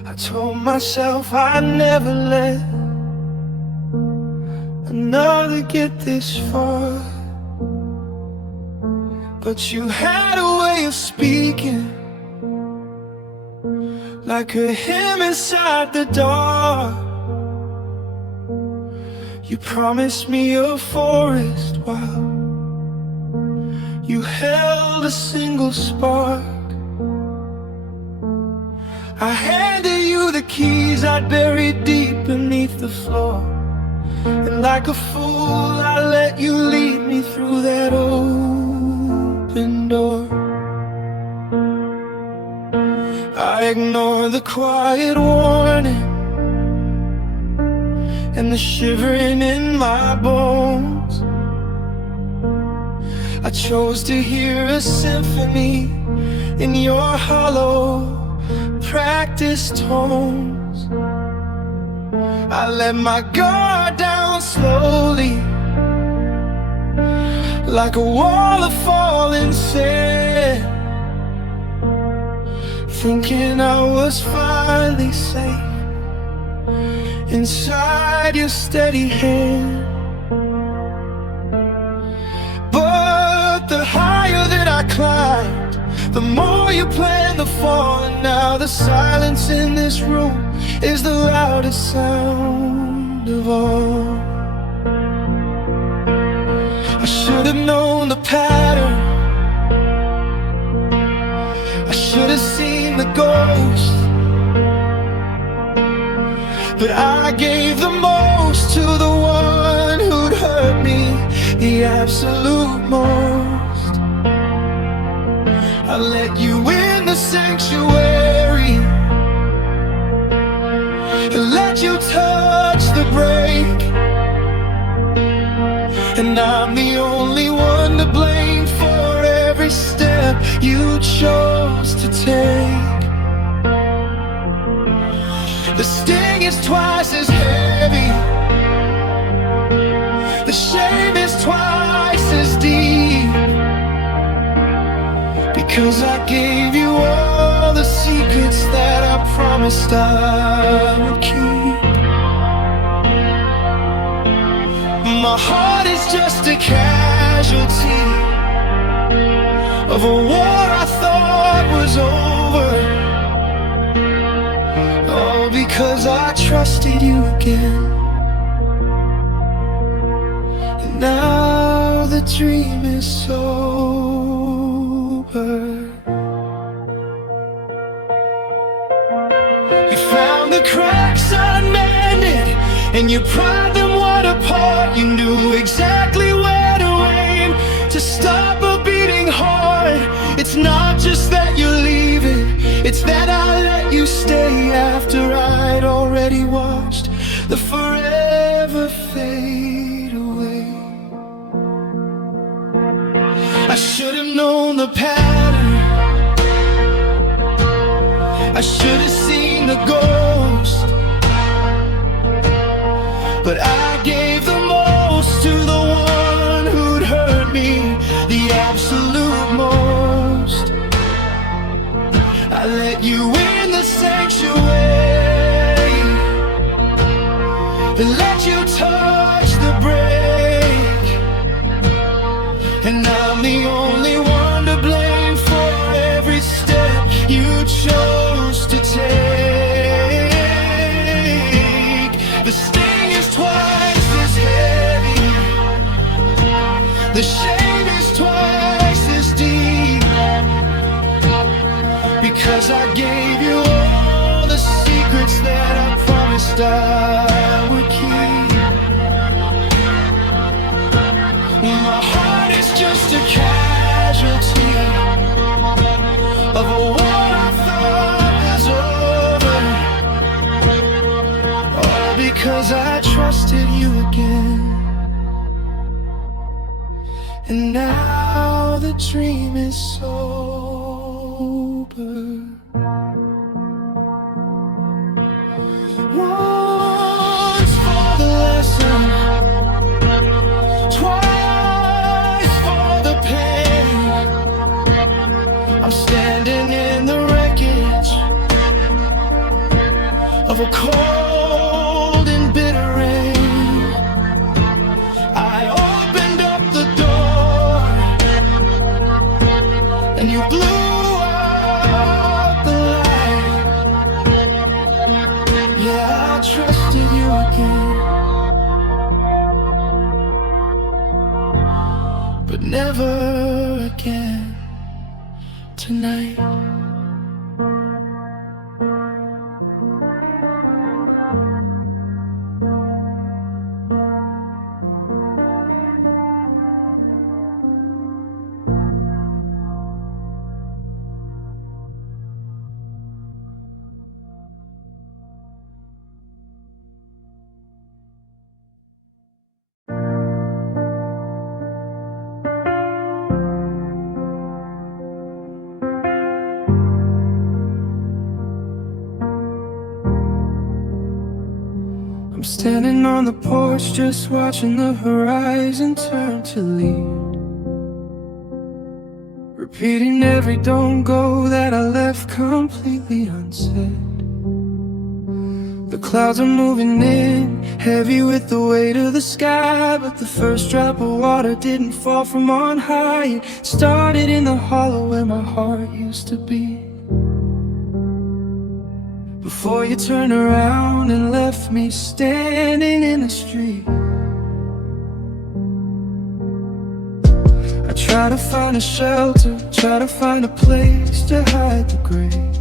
I told myself I'd never let another get this far, but you had a way of speaking, like a hymn inside the dark. You promised me a forest while you held a single spark. I handed you the keys I'd buried deep beneath the floor, and like a fool I let you lead me through that open door. I ignored the quiet warning and the shivering in my bones. I chose to hear a symphony in your hollow, practiced tones. I let my guard down slowly, like a wall of falling sand, thinking I was finally safe inside your steady hand. But the higher that I climbed, the more you planned to fall. And now the silence in this room is the loudest sound of all. I should have known the pattern, I should have seen the ghost, but I gave the most to the one who'd hurt me the absolute most. I let you in the sanctuary, let you touch the break, and I'm the only one to blame for every step you chose to take. The sting is twice as heavy, the shame is twice as deep, because I gave you all the secrets that I promised I would keep. My heart is just a casualty of a war I thought was over, all because I trusted you again. And now the dream is sober. You found the cracks unmended, and you pried them wide apart. You knew exactly where to aim to stop a beating heart. It's not just that you're leaving, it's that I let you stay after I'd already watched the forever fade away. I should have known the pattern, I should have seen the ghost, but I gave the most to the one who'd hurt me the absolute most. I let you in the sanctuary, let you touch the break, and I'm the only one to blame for every step you chose to take. The sting is twice as heavy, the shame is twice as deep, because I gave you all the secrets that I promised I would keep. My heart is just a casualty of a war I thought was over, all because I trusted you again. And now the dream is sober. Once for the lesson, twice for the pain. I'm standing in the wreckage of a cold and bitter rain. I opened up the door and you blew out the light. Yeah, I trusted you again. but never again tonight. I'm standing on the porch, just watching the horizon turn to lead, repeating every don't go that I left completely unsaid. The clouds are moving in, heavy with the weight of the sky, but the first drop of water didn't fall from on high. It started in the hollow where my heart used to be, before you turned around and left me standing in the street. I try to find a shelter, try to find a place to hide the grave,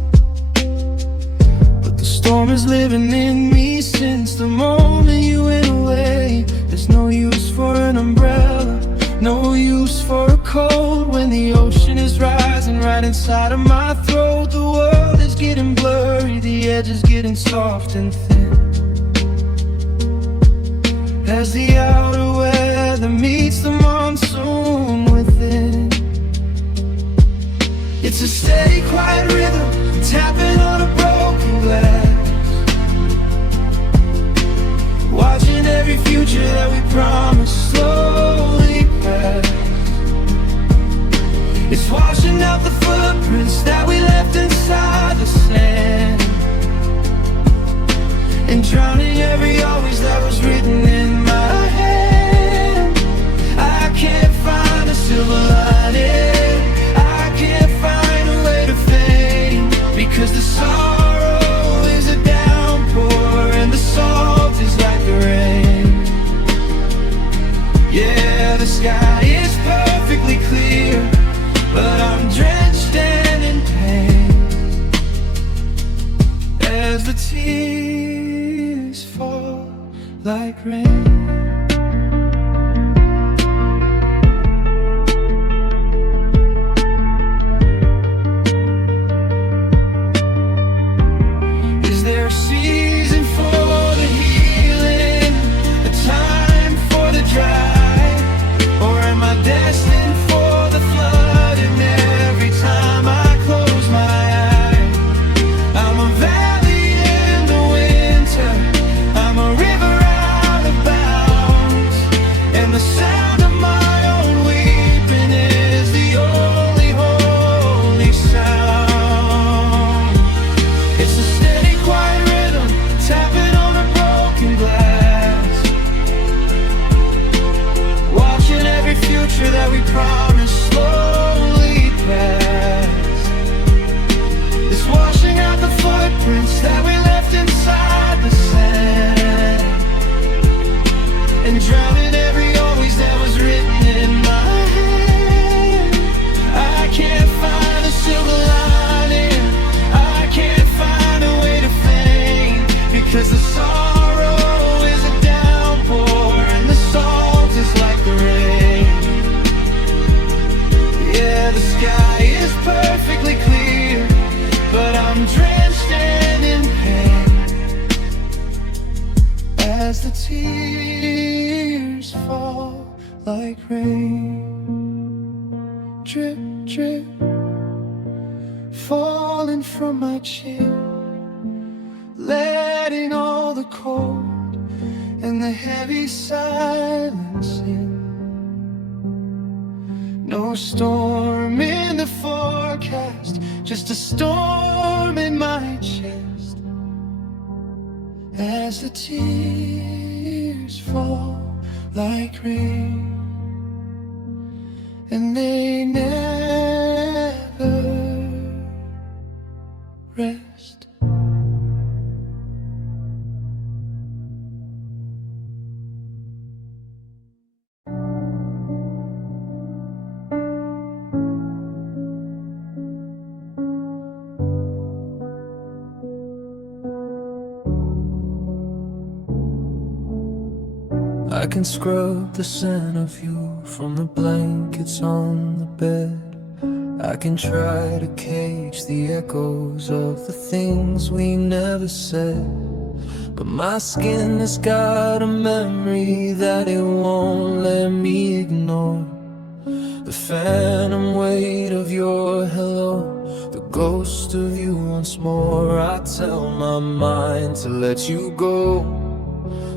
but the storm is living in me since the moment you went away. There's no use for an umbrella, no use for a coat, when the ocean is rising right inside of my throat. The world is getting blurry, the edges getting soft and thin, as the outer weather meets the monsoon within. It's a steady, quiet rhythm, tapping on a broken glass, watching every future that we promised slowly pass. It's washing out the footprints that we left inside the sand, and drowning every always that was written in my hand. I can't find a silver lining, I can't find a way to fade, because the sorrow is a downpour and the salt is like the rain. Yeah, the sky is perfectly clear, but I'm drenched and in pain, as the tears fall like rain. Is there a season for the healing, a time for the dry, or am I destined for the flood? And every time I close my eyes, I'm a valley in the winter, I'm a river out of bounds, and the sound of my own weeping is the only holy sound. It's a steady, quiet rhythm, tapping on a broken glass, watching every future that we promised slowly pass. It's washing out the footprints that we left inside the sand, and drowning every always that was written in my hand. I can't find a silver lining, I can't find a way to fade, because the sorrow is a downpour and the salt is like the rain. Yeah, the sky is perfectly clear, but I'm drenched and in pain, as the tears fall like rain. Drip, drip, falling from my chin, letting all the cold and the heavy silence in. No storm in the forecast, just a storm in my chest, as the tears fall like rain, and they never rest. I can scrub the scent of you from the blankets on the bed. I can try to cage the echoes of the things we never said, but my skin has got a memory that it won't let me ignore. The phantom weight of your hello, the ghost of you once more. I tell my mind to let you go,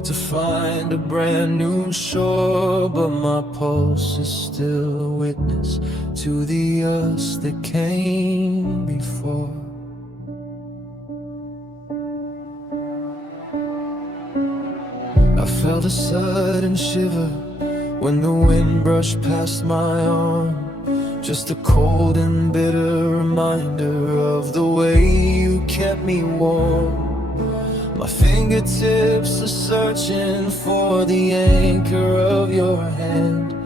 to find a brand new shore, but my pulse is still a witness to the us that came before. I felt a sudden shiver when the wind brushed past my arm, just a cold and bitter reminder of the way you kept me warm. My fingertips are searching for the anchor of your hand,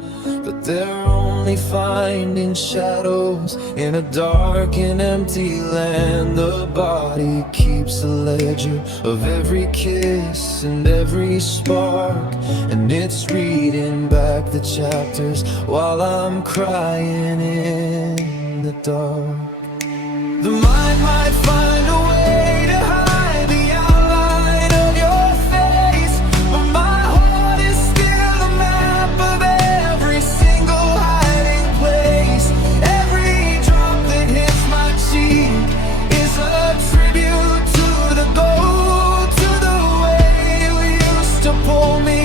but they're only finding shadows in a dark and empty land. The body keeps a ledger of every kiss and every spark, and it's reading back the chapters while I'm crying in the dark. The mind might find a way to hide the outline of your face, but my heart is still a map of every single hiding place. Every drop that hits my cheek is a tribute to the gold, to the way you used to pull me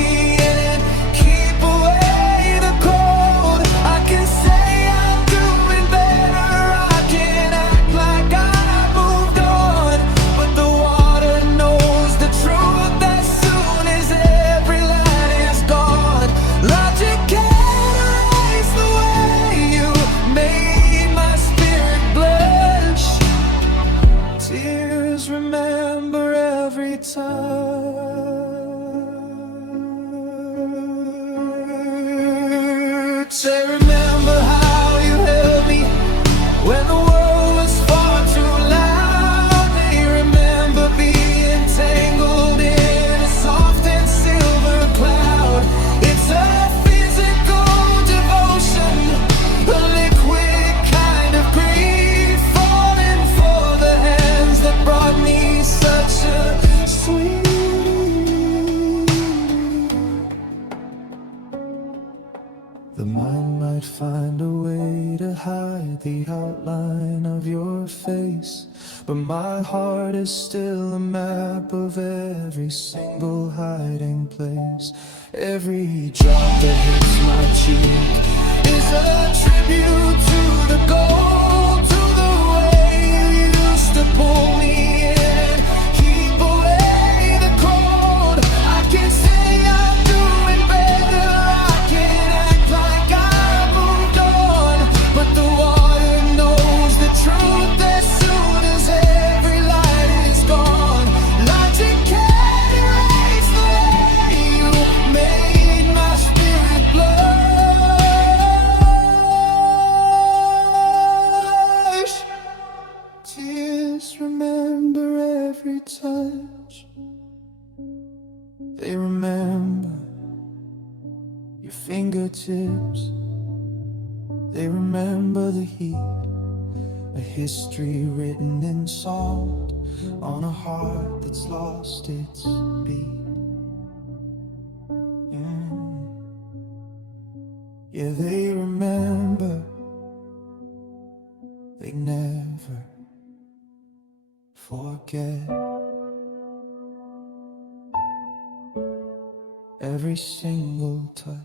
in and keep away the cold. I can say I'm doing better, I can act like I moved on, but the water knows the truth as soon as every light is gone. Logic can't erase the way you made my spirit blush. Tears remember every time. Say, remember how you held me when the world was far too loud. They remember being tangled in a soft and silver cloud. It's a physical devotion, a liquid kind of grief, falling for the hands that brought me such a sweet. The mind might find a way to hide the outline of your face, but my heart is still a map of every single hiding place. Every drop that hits my cheek is a tribute to the gold, to the way you used to pull me in, keep away the cold. I can say I'm doing better, I can act like I moved on, but the water knows the truth as soon as every light is gone. Logic can't erase the way you made my spirit blush. Tears remember every touch. They remember your fingertips. They remember the heat, a history written in salt on a heart that's lost its beat. Yeah, they remember. They never forget. Every single touch.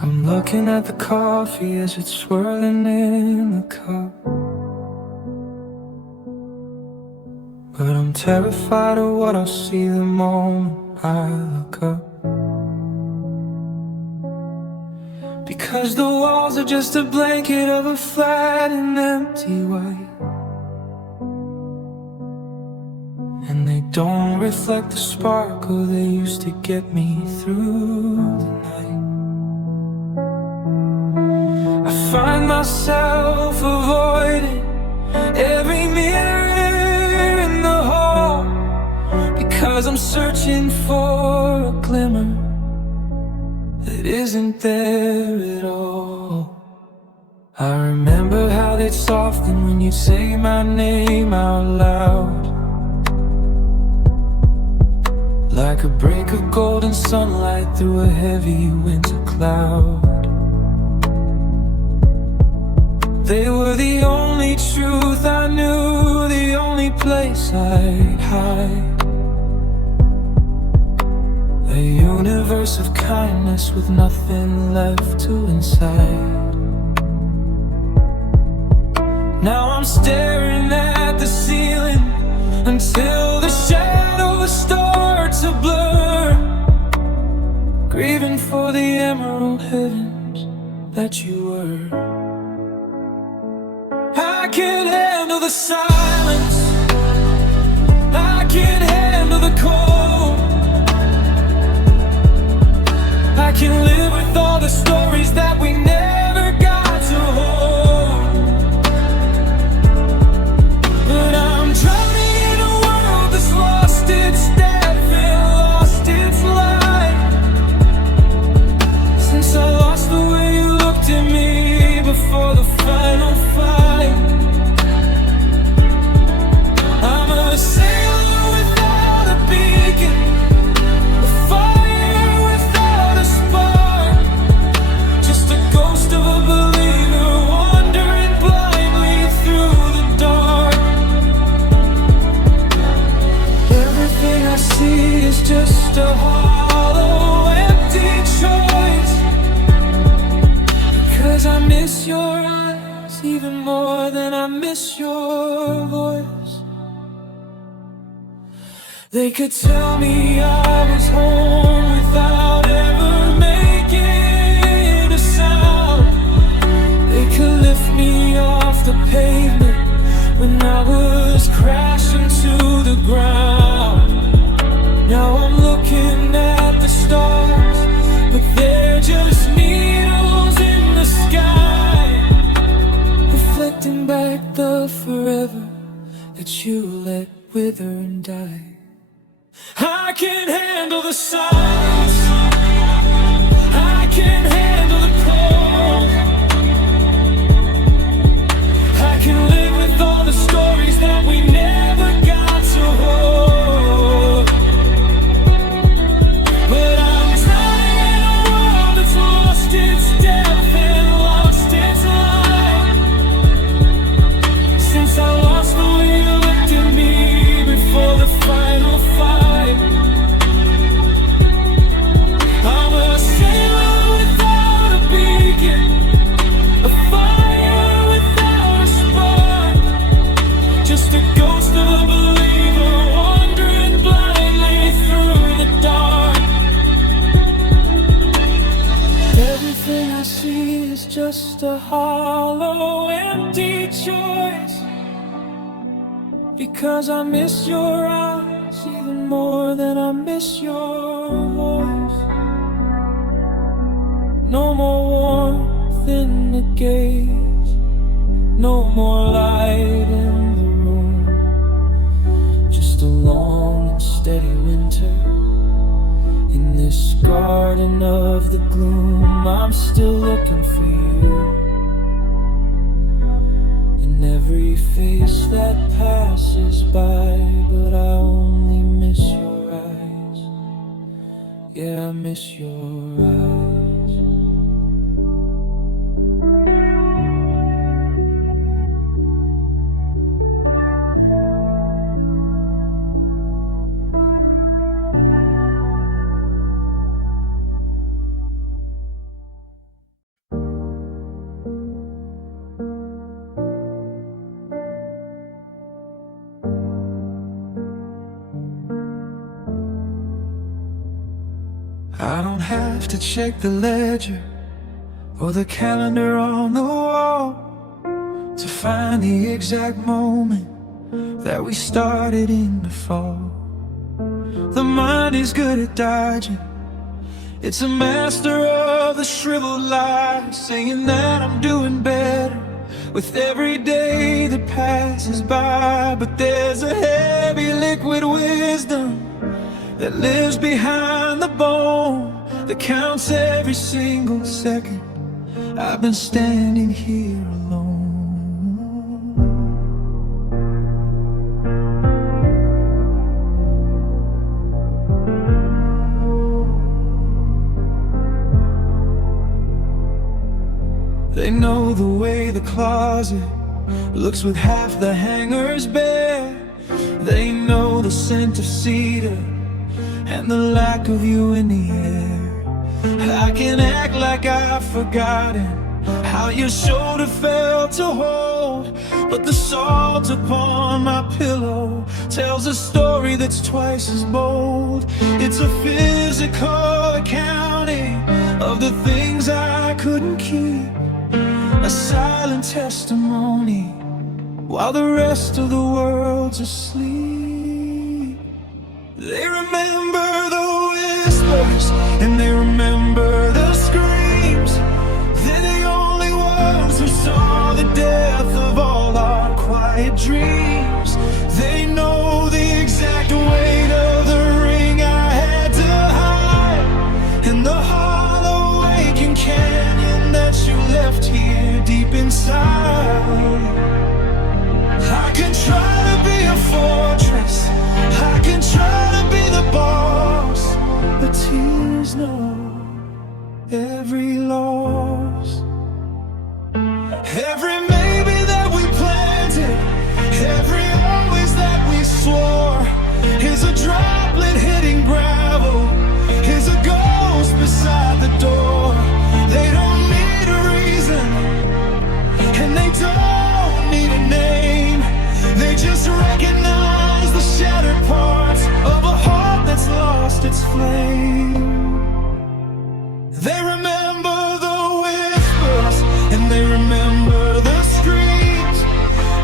I'm looking at the coffee as it's swirling in the cup, but I'm terrified of what I'll see the moment I look up. Because the walls are just a blanket of a flat and empty white, and they don't reflect the sparkle they used to get me through the night. I find myself avoiding every mirror in the hall, because I'm searching for a glimmer that isn't there at all. I remember how they'd soften when you'd say my name out loud, like a break of golden sunlight through a heavy winter cloud. They were the only truth I knew, the only place I'd hide. A universe of kindness with nothing left to inside. Now I'm staring at the ceiling until the shadows start to blur, grieving for the emerald heavens that you were. I can't handle the silence, I can't handle the cold. I can live with all the stories that we never got to hold, but I'm drowning in a world that's lost its depth and lost its light. Since I lost the way you looked at me before the final fight, I'm a sailor without a beacon, a fire without a spark, just a ghost of a believer wandering blindly through the dark. Everything I see is just a hollow, empty choice, because I miss your eyes even more than I miss your voice. They could tell me I was home without ever making a sound. They could lift me off the pavement when I was crashing to the ground. Now I'm looking at the stars, but they're just needles in the sky, reflecting back the forever that you let wither and die. I can't handle the silence, I can't handle the cold. I can live with all the stories that we never got to hold, but I'm drowning in a world that's lost its depth and lost its light. Since I lost the way you looked at me before the final fight, I'm a sailor without a beacon, a fire without a spark, just a ghost of a believer wandering blindly through the dark. Everything I see is just a hollow, empty choice, because I miss your eyes even more than I miss your voice. No more warmth in the gaze, no more light in the room, just a long and steady winter in this garden of the gloom. I'm still looking for you in every face that passes by, but I only miss your eyes. Yeah, I miss your eyes. I don't have to check the ledger or the calendar on the wall to find the exact moment that we started in the fall. The mind is good at dodging. It's a master of the shriveled lies, saying that I'm doing better with every day that passes by. But there's a heavy liquid wisdom that lives behind the bone, that counts every single second I've been standing here alone. They know the way the closet looks with half the hangers bare. They know the scent of cedar and the lack of you in the air. I can act like I've forgotten how your shoulder felt to hold, but the salt upon my pillow tells a story that's twice as bold. It's a physical accounting of the things I couldn't keep, a silent testimony while the rest of the world's asleep. They remember the whispers and they remember the screams. They're the only ones who saw the death of all our quiet dreams. They know the exact weight of the ring I had to hide, and the hollow aching canyon that you left here deep inside. I can try to be a fortress, I can try to be the boss, but tears know every loss. Every maybe that we planted, every always that we swore, is a droplet hitting gravel, is a ghost beside the door. They don't need a reason, and they don't need a name. They just recognize the shattered parts of a heart that's lost its flame. They remember the whispers and they remember the screams.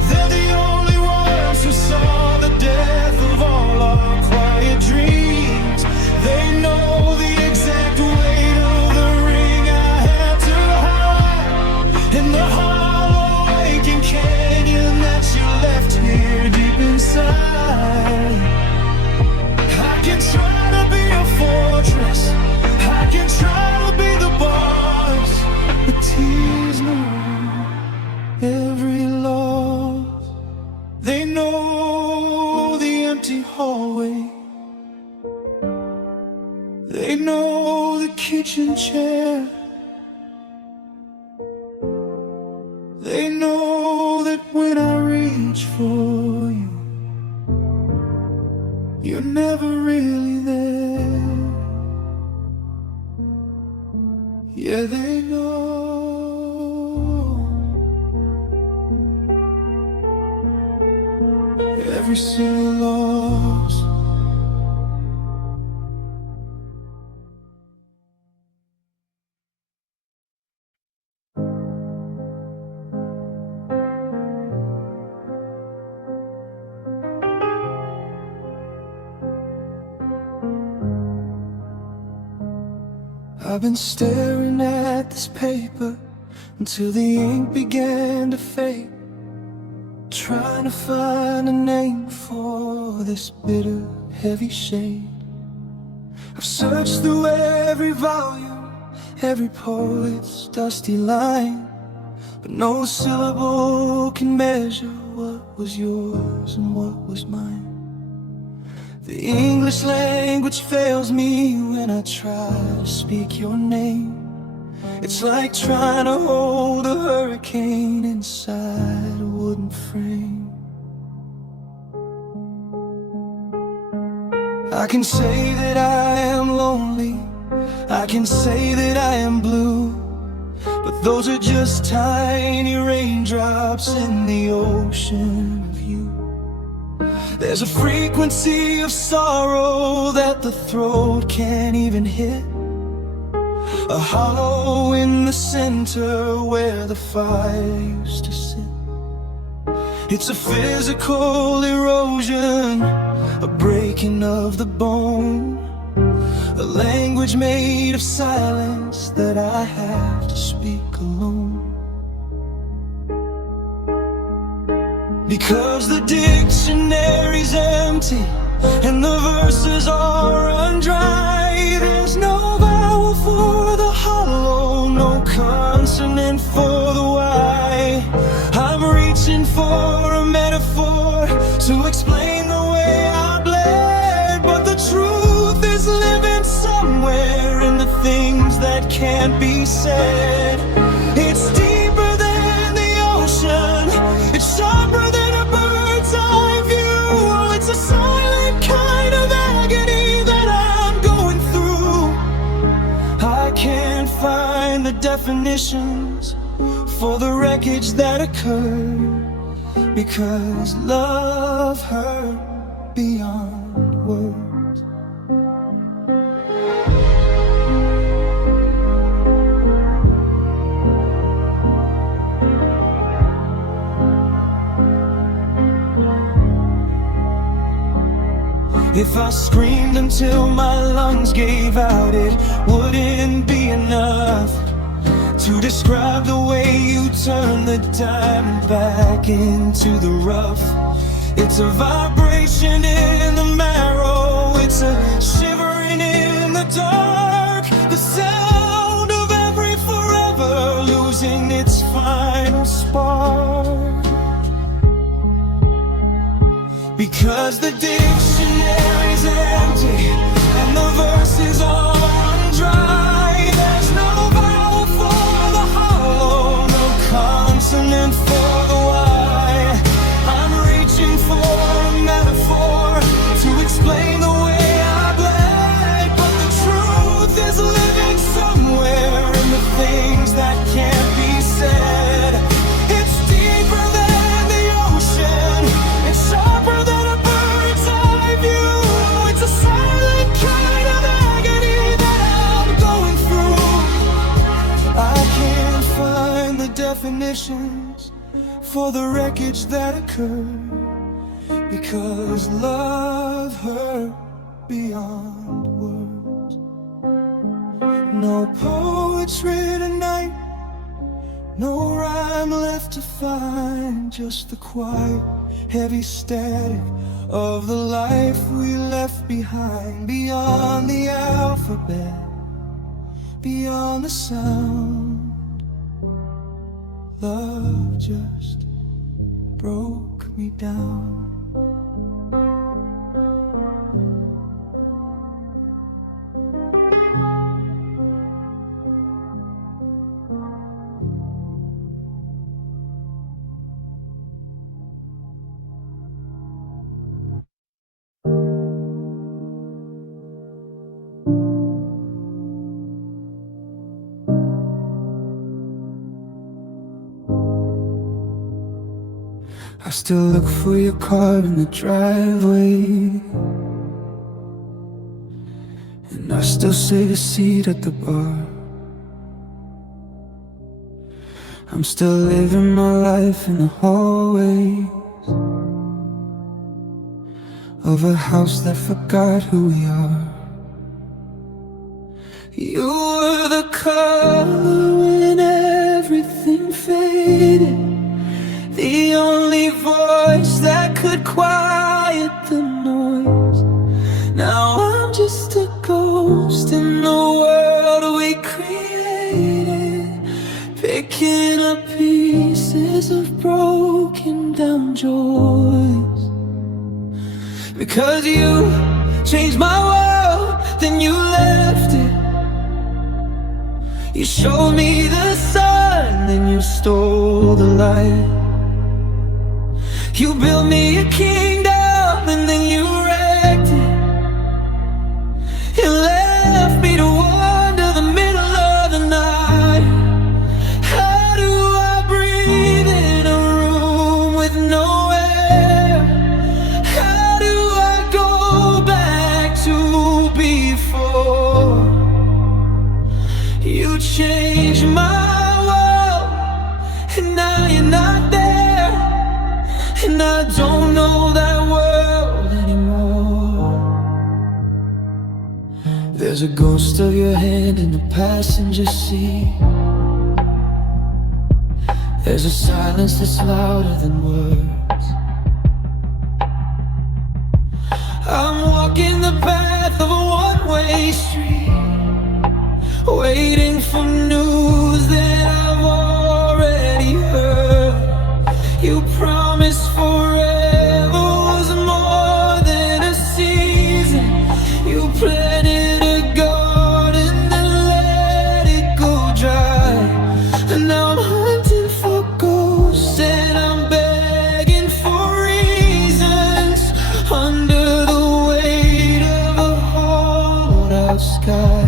They're the only ones who saw the death of all our quiet dreams. They know the exact weight of the ring I had to hide, and the hollow aching canyon that you left here deep inside. I can try to be a fortress, I can try to be the boss, but tears know every loss. They know the empty hallway, they know the kitchen chair, they know that when I reach for you, you're never really there. Yeah, they know. Every single loss. I've been staring at this paper until the ink began to fade, trying to find a name for this bitter, heavy shade. I've searched through every volume, every poet's dusty line, but no syllable can measure what was yours and what was mine. The English language fails me when I try to speak your name. It's like trying to hold a hurricane inside a wooden frame. I can say that I am lonely, I can say that I am blue, but those are just tiny raindrops in the ocean of you. There's a frequency of sorrow that the throat can't even hit, a hollow in the center where the fire used to sit. It's a physical erosion, a breaking of the bone, a language made of silence that I have to speak alone. Because the dictionary's empty and the verses are undry. There's no vowel for the hollow, no consonant for the why. I'm reaching for a metaphor to explain the way I bled, but the truth is living somewhere in the things that can't be said. It's deeper than the ocean, it's sharper than a bird's eye view. It's a silent kind of agony that I'm going through. I can't find the definitions for the wreckage that occurred, because love hurt beyond words. If I screamed until my lungs gave out, it wouldn't be enough to describe the way you turn the diamond back into the rough. It's a vibration in the marrow, it's a shivering in the dark, the sound of every forever losing its final spark. Because the dictionary's empty and the verses are undry. There's no vowel for the hollow, no consonant for the why. I'm reaching for a metaphor to explain the way I bled, but the truth is living somewhere in the things that can't be said. It's deeper than the ocean, it's sharper than a bird's eye view. It's a silent kind of agony that I'm going through. I can't find the definitions for the wreckage that occurred, because love hurt beyond words. No poetry tonight, no rhyme left to find, just the quiet, heavy static of the life we left behind. Beyond the alphabet, beyond the sound, love just broke me down. I still look for your car in the driveway, and I still save a seat at the bar. I'm still living my life in the hallways of a house that forgot who we are. You were the color when everything faded, the only voice that could quiet the noise. Now I'm just a ghost in the world we created, picking up pieces of broken down joys. Because you changed my world, then you left it. You showed me the sun, then you stole the light. You built me a kingdom, and then you wrecked it. You left me to wander the middle of the night. How do I breathe in a room with no air? How do I go back to before? You changed my world, and now you're not there, and I don't know that world anymore. There's a ghost of your hand in the passenger seat. There's a silence that's louder than words. I'm walking the path of a one-way street, waiting for news that I've already heard. You promised forever was more than a season. You planted a garden and let it go dry. And now I'm hunting for ghosts, and I'm begging for reasons under the weight of a hollowed out sky.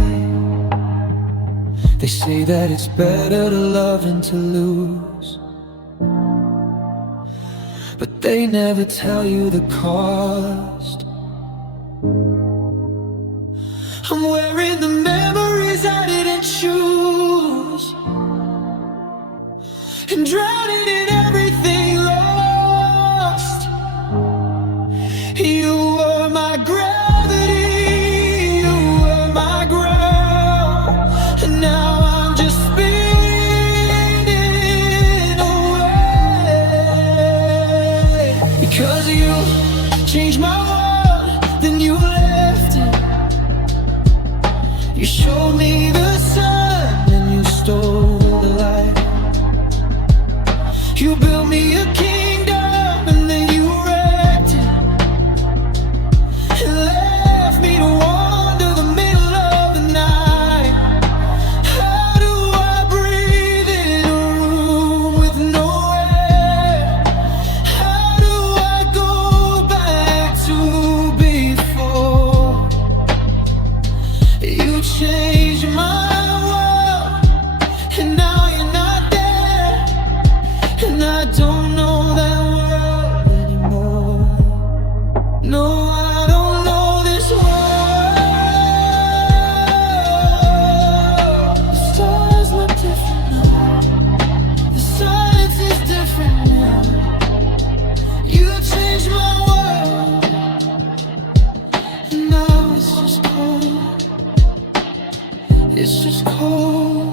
They say that it's better to love than to lose, but they never tell you the cost. I'm wearing the memories I didn't choose, and drowning in everything lost. You were my gravity, you were my ground, and now I'm just spinning away. Because you changed my world, then you left it. You showed me the sun, and you stole the light. You built me a kingdom, and then you wrecked it, and left me to wander the middle of the night. How do I breathe in a room with no air? How do I go back to before? You changed my world, and now you're not there, and I don't know that world anymore. No, I don't know this world. The stars look different now, the silence is different now. You changed my world, and now it's just cold. It's just cold.